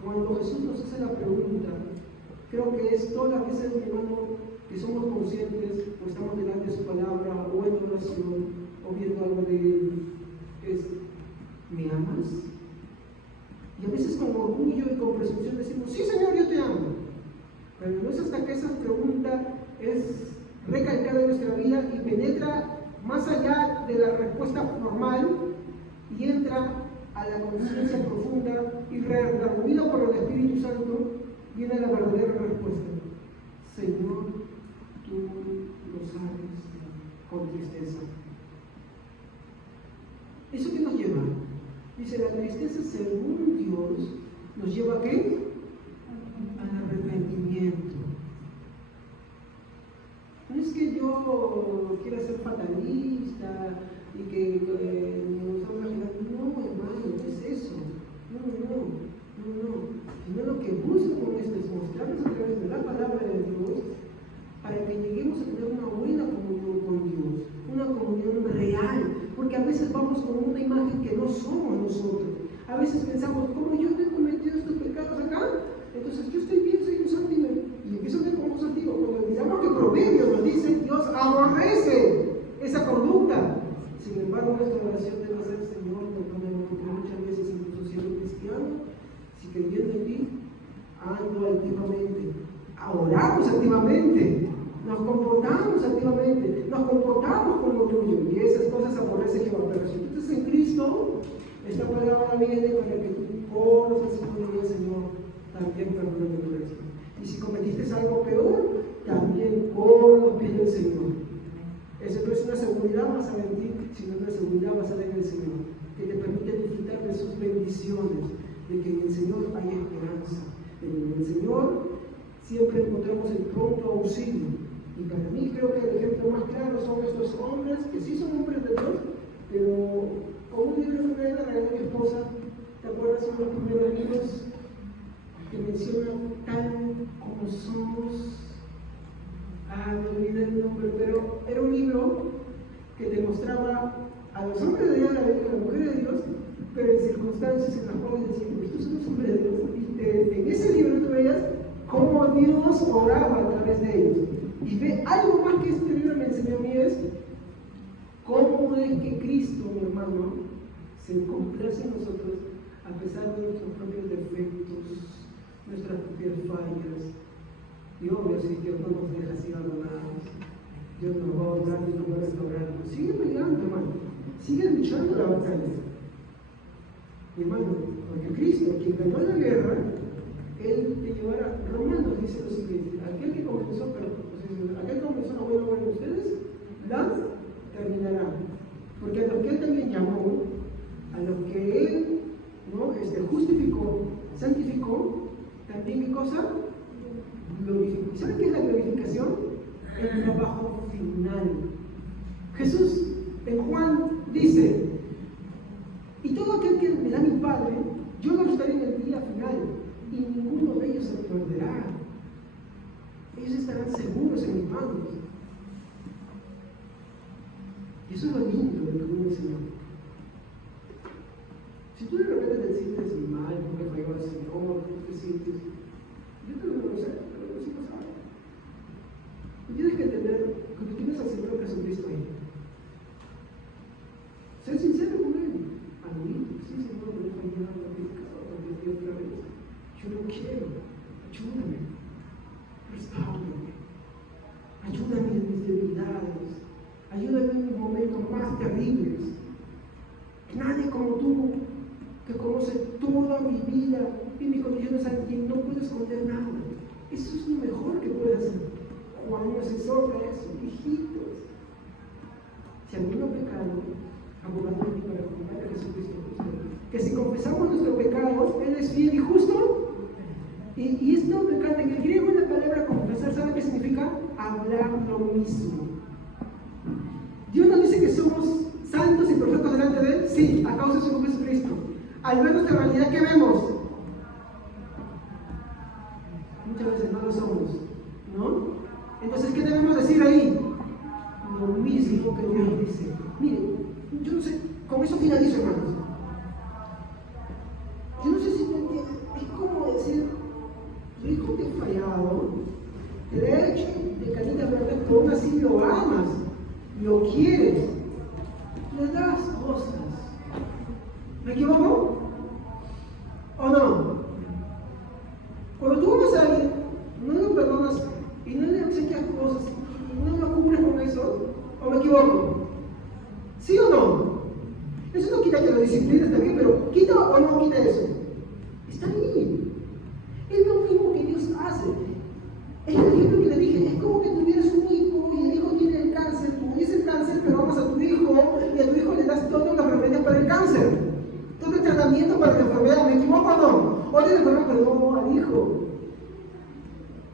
Cuando Jesús nos hace la pregunta, creo que es todas las veces, mi hermano, que somos conscientes o estamos delante de su palabra o en oración o viendo algo de Él, es: ¿me amas? Y a veces con orgullo y con presunción decimos: sí, Señor, yo te amo. Pero no es hasta que esa pregunta es recalcada en nuestra vida y penetra más allá de la respuesta formal y entra a la conciencia profunda y redargüida por el Espíritu Santo, viene la verdadera respuesta: Señor, tú lo sabes, con tristeza. ¿Eso qué nos lleva? Dice, la tristeza según Dios nos lleva ¿a qué? Al arrepentimiento. No es que yo quiera ser fatalista y que nos estamos imaginando, no, hermano, no es eso. No. Sino lo que busco con esto es mostrarnos a través de la palabra de Dios para que lleguemos a tener una buena comunión con Dios, una comunión real, porque a veces vamos con una imagen que no somos nosotros. A veces pensamos, como yo no he cometido estos pecados acá, entonces yo estoy bien, soy un santo y empiezo a ver como un santo. Cuando olvidamos que Proverbios nos dice, Dios aborrece esa conducta. Sin embargo, nuestra oración debe ser: Señor, perdóname, porque muchas veces, incluso siendo cristiano, si creyendo en ti, ando activamente, oramos activamente, nos comportamos activamente, nos comportamos como tuyo, y esas cosas aborrece Jehová. Pero si tú estás en Cristo, esta palabra viene para que tú corras así con ella: Señor, también perdóname por esto. Y si cometiste algo peor, también corre los pies del Señor. Eso no es una seguridad basada en ti, sino una seguridad basada en el Señor, que te permite disfrutar de sus bendiciones, de que en el Señor hay esperanza. En el Señor siempre encontramos el pronto auxilio. Y para mí creo que el ejemplo más claro son estos hombres, que sí son hombres de Dios, pero como un libro que me regaló mi esposa, ¿te acuerdas? Son los primeros libros que mencionan tal como somos. Me olvidé el nombre, pero era un libro que te mostraba a los hombres de Dios, a las mujeres de Dios, pero en circunstancias en las cuales decían: estos son los hombres de Dios. Y en ese libro tú veías cómo Dios oraba a través de ellos. Y ve algo más que este libro me enseñó a mí: es cómo es que Cristo, mi hermano, se complace en nosotros a pesar de nuestros propios defectos, nuestras propias fallas. Y obvio, si Dios no nos deja así abandonados, Dios nos va a honrar y nos va a restaurar. Sigue peleando, hermano, sigue luchando la batalla, mi hermano, porque Cristo, quien ganó la guerra, Él te llevará. Romanos dice lo siguiente: aquel que comenzó la buena obra en ustedes, la terminará. Porque a los que Él también llamó, a los que Él justificó, santificó, también ¿qué cosa? Glorificó. ¿Saben qué es la glorificación? El trabajo final. Jesús en Juan dice: y todo aquel que me da mi Padre, yo lo estaré en el día final, y ninguno de ellos se perderá. Ellos estarán seguros en mis manos. Y eso es lo lindo de lo que uno enseñó. Si tú de repente te sientes mal porque falló al Señor, tú te sientes, yo te lo sé, pero sí pasa. Tú tienes que entender que tú tienes al Señor Jesucristo ahí. Ser sincero con Él. A mí, sí, Señor, me he fallado, me he pecado, me he pedido otra vez. Yo no quiero. Ayúdame. Restaurame. Ayúdame en mis debilidades. Ayúdame en mis momentos más terribles. Nadie como tú, que conoce toda mi vida y mis condiciones, a quien no puede esconder nada. Eso es lo mejor que puedes hacer. Juan nos exhorta a eso, hijitos. Si alguno ha pecado, abogado de mí para confesar a Jesucristo justo. Que si confesamos nuestros pecados, Él es fiel y justo. Y esto me encanta. En el griego la palabra confesar, ¿sabe qué significa? Hablar lo mismo. Dios nos dice que somos santos imperfectos delante de Él? Sí, a causa de su Hijo Jesucristo. Al ver nuestra realidad, ¿qué vemos? Muchas veces no lo somos, ¿no? Entonces, ¿qué debemos decir ahí? Lo mismo que Dios dice. Miren, yo no sé, con eso finalizo, hermanos. Yo no sé si me entienden. Es como decir, tu hijo te ha fallado, te ha hecho de canita verde, pero aún así lo amas, lo quieres, le das cosas. ¿Me equivoco? ¿O no? Cuando tú amas a alguien, no lo perdonas y no le obsequias cosas y no lo cumples con eso, ¿o me equivoco? ¿Sí o no? Eso no quita que lo disciplines también, pero ¿quita o no quita eso? Está bien. Es lo mismo que Dios hace. Es el ejemplo que le dije, es como que tuvieras un hijo y el hijo tiene el cáncer, tú tienes el cáncer, pero amas a tu hijo y a tu hijo le das todos los remedios para el cáncer, todo el tratamiento para la enfermedad. ¿Me equivoco o no? Oye, la enfermedad, pero no al hijo.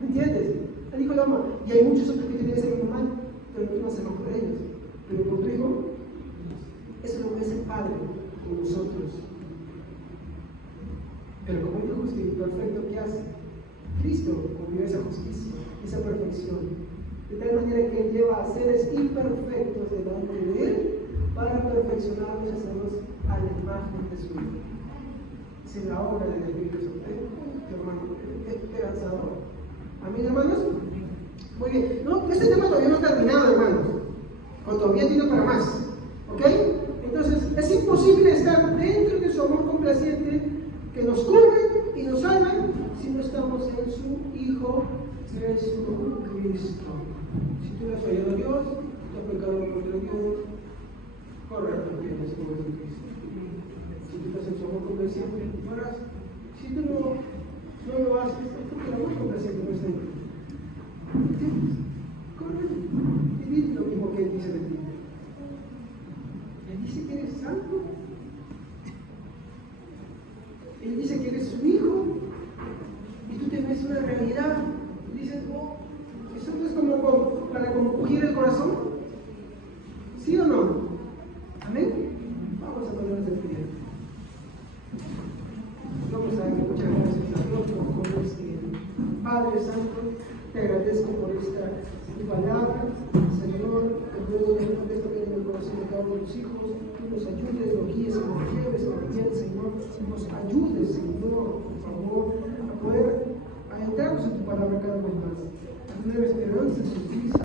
¿Me entiendes? Al hijo lo ama. Y hay muchos otros que tienen ese mismo mal, pero tú no haces más por ellos. Pero por tu hijo, eso es lo que es el Padre con nosotros. Pero como el Hijo perfecto, ¿qué hace? Cristo cumplió esa justicia, esa perfección. De tal manera que Él lleva a seres imperfectos delante de Él para perfeccionarlos y hacerlos a la imagen de su Hijo. Esa es la obra del Espíritu Santo, hermano, esperanzador. ¿Amén, hermanos? Muy bien. No, este tema todavía no ha terminado, hermanos. O todavía tiene para más. ¿Ok? Entonces, es imposible estar dentro de su amor complaciente que nos cubre y nos salva si no estamos en su Hijo Jesucristo. Si tú le has fallado a Dios, tú has pecado contra Dios, correcto, tienes como Jesucristo. Si tú estás en su amor complaciente, harás. Si tú no lo haces, es porque el amor complaciente no está en ti. ¿Entiendes? Correcto. Y dice lo mismo que Él dice de ti. Él dice que eres santo. Él dice que eres su hijo y tú te ves una realidad y dices, oh, eso no es como para concluir el corazón. ¿Sí o no? ¿Amén? Vamos a ponernos de pie. Vamos a darle muchas gracias a Dios por este Padre Santo. Te agradezco por esta palabra, Señor. Te ruego que por esto que en el corazón de cada uno de tus hijos, tú nos ayudes, nos guíes, nos lleves también, Señor. Nos ayudes, Señor.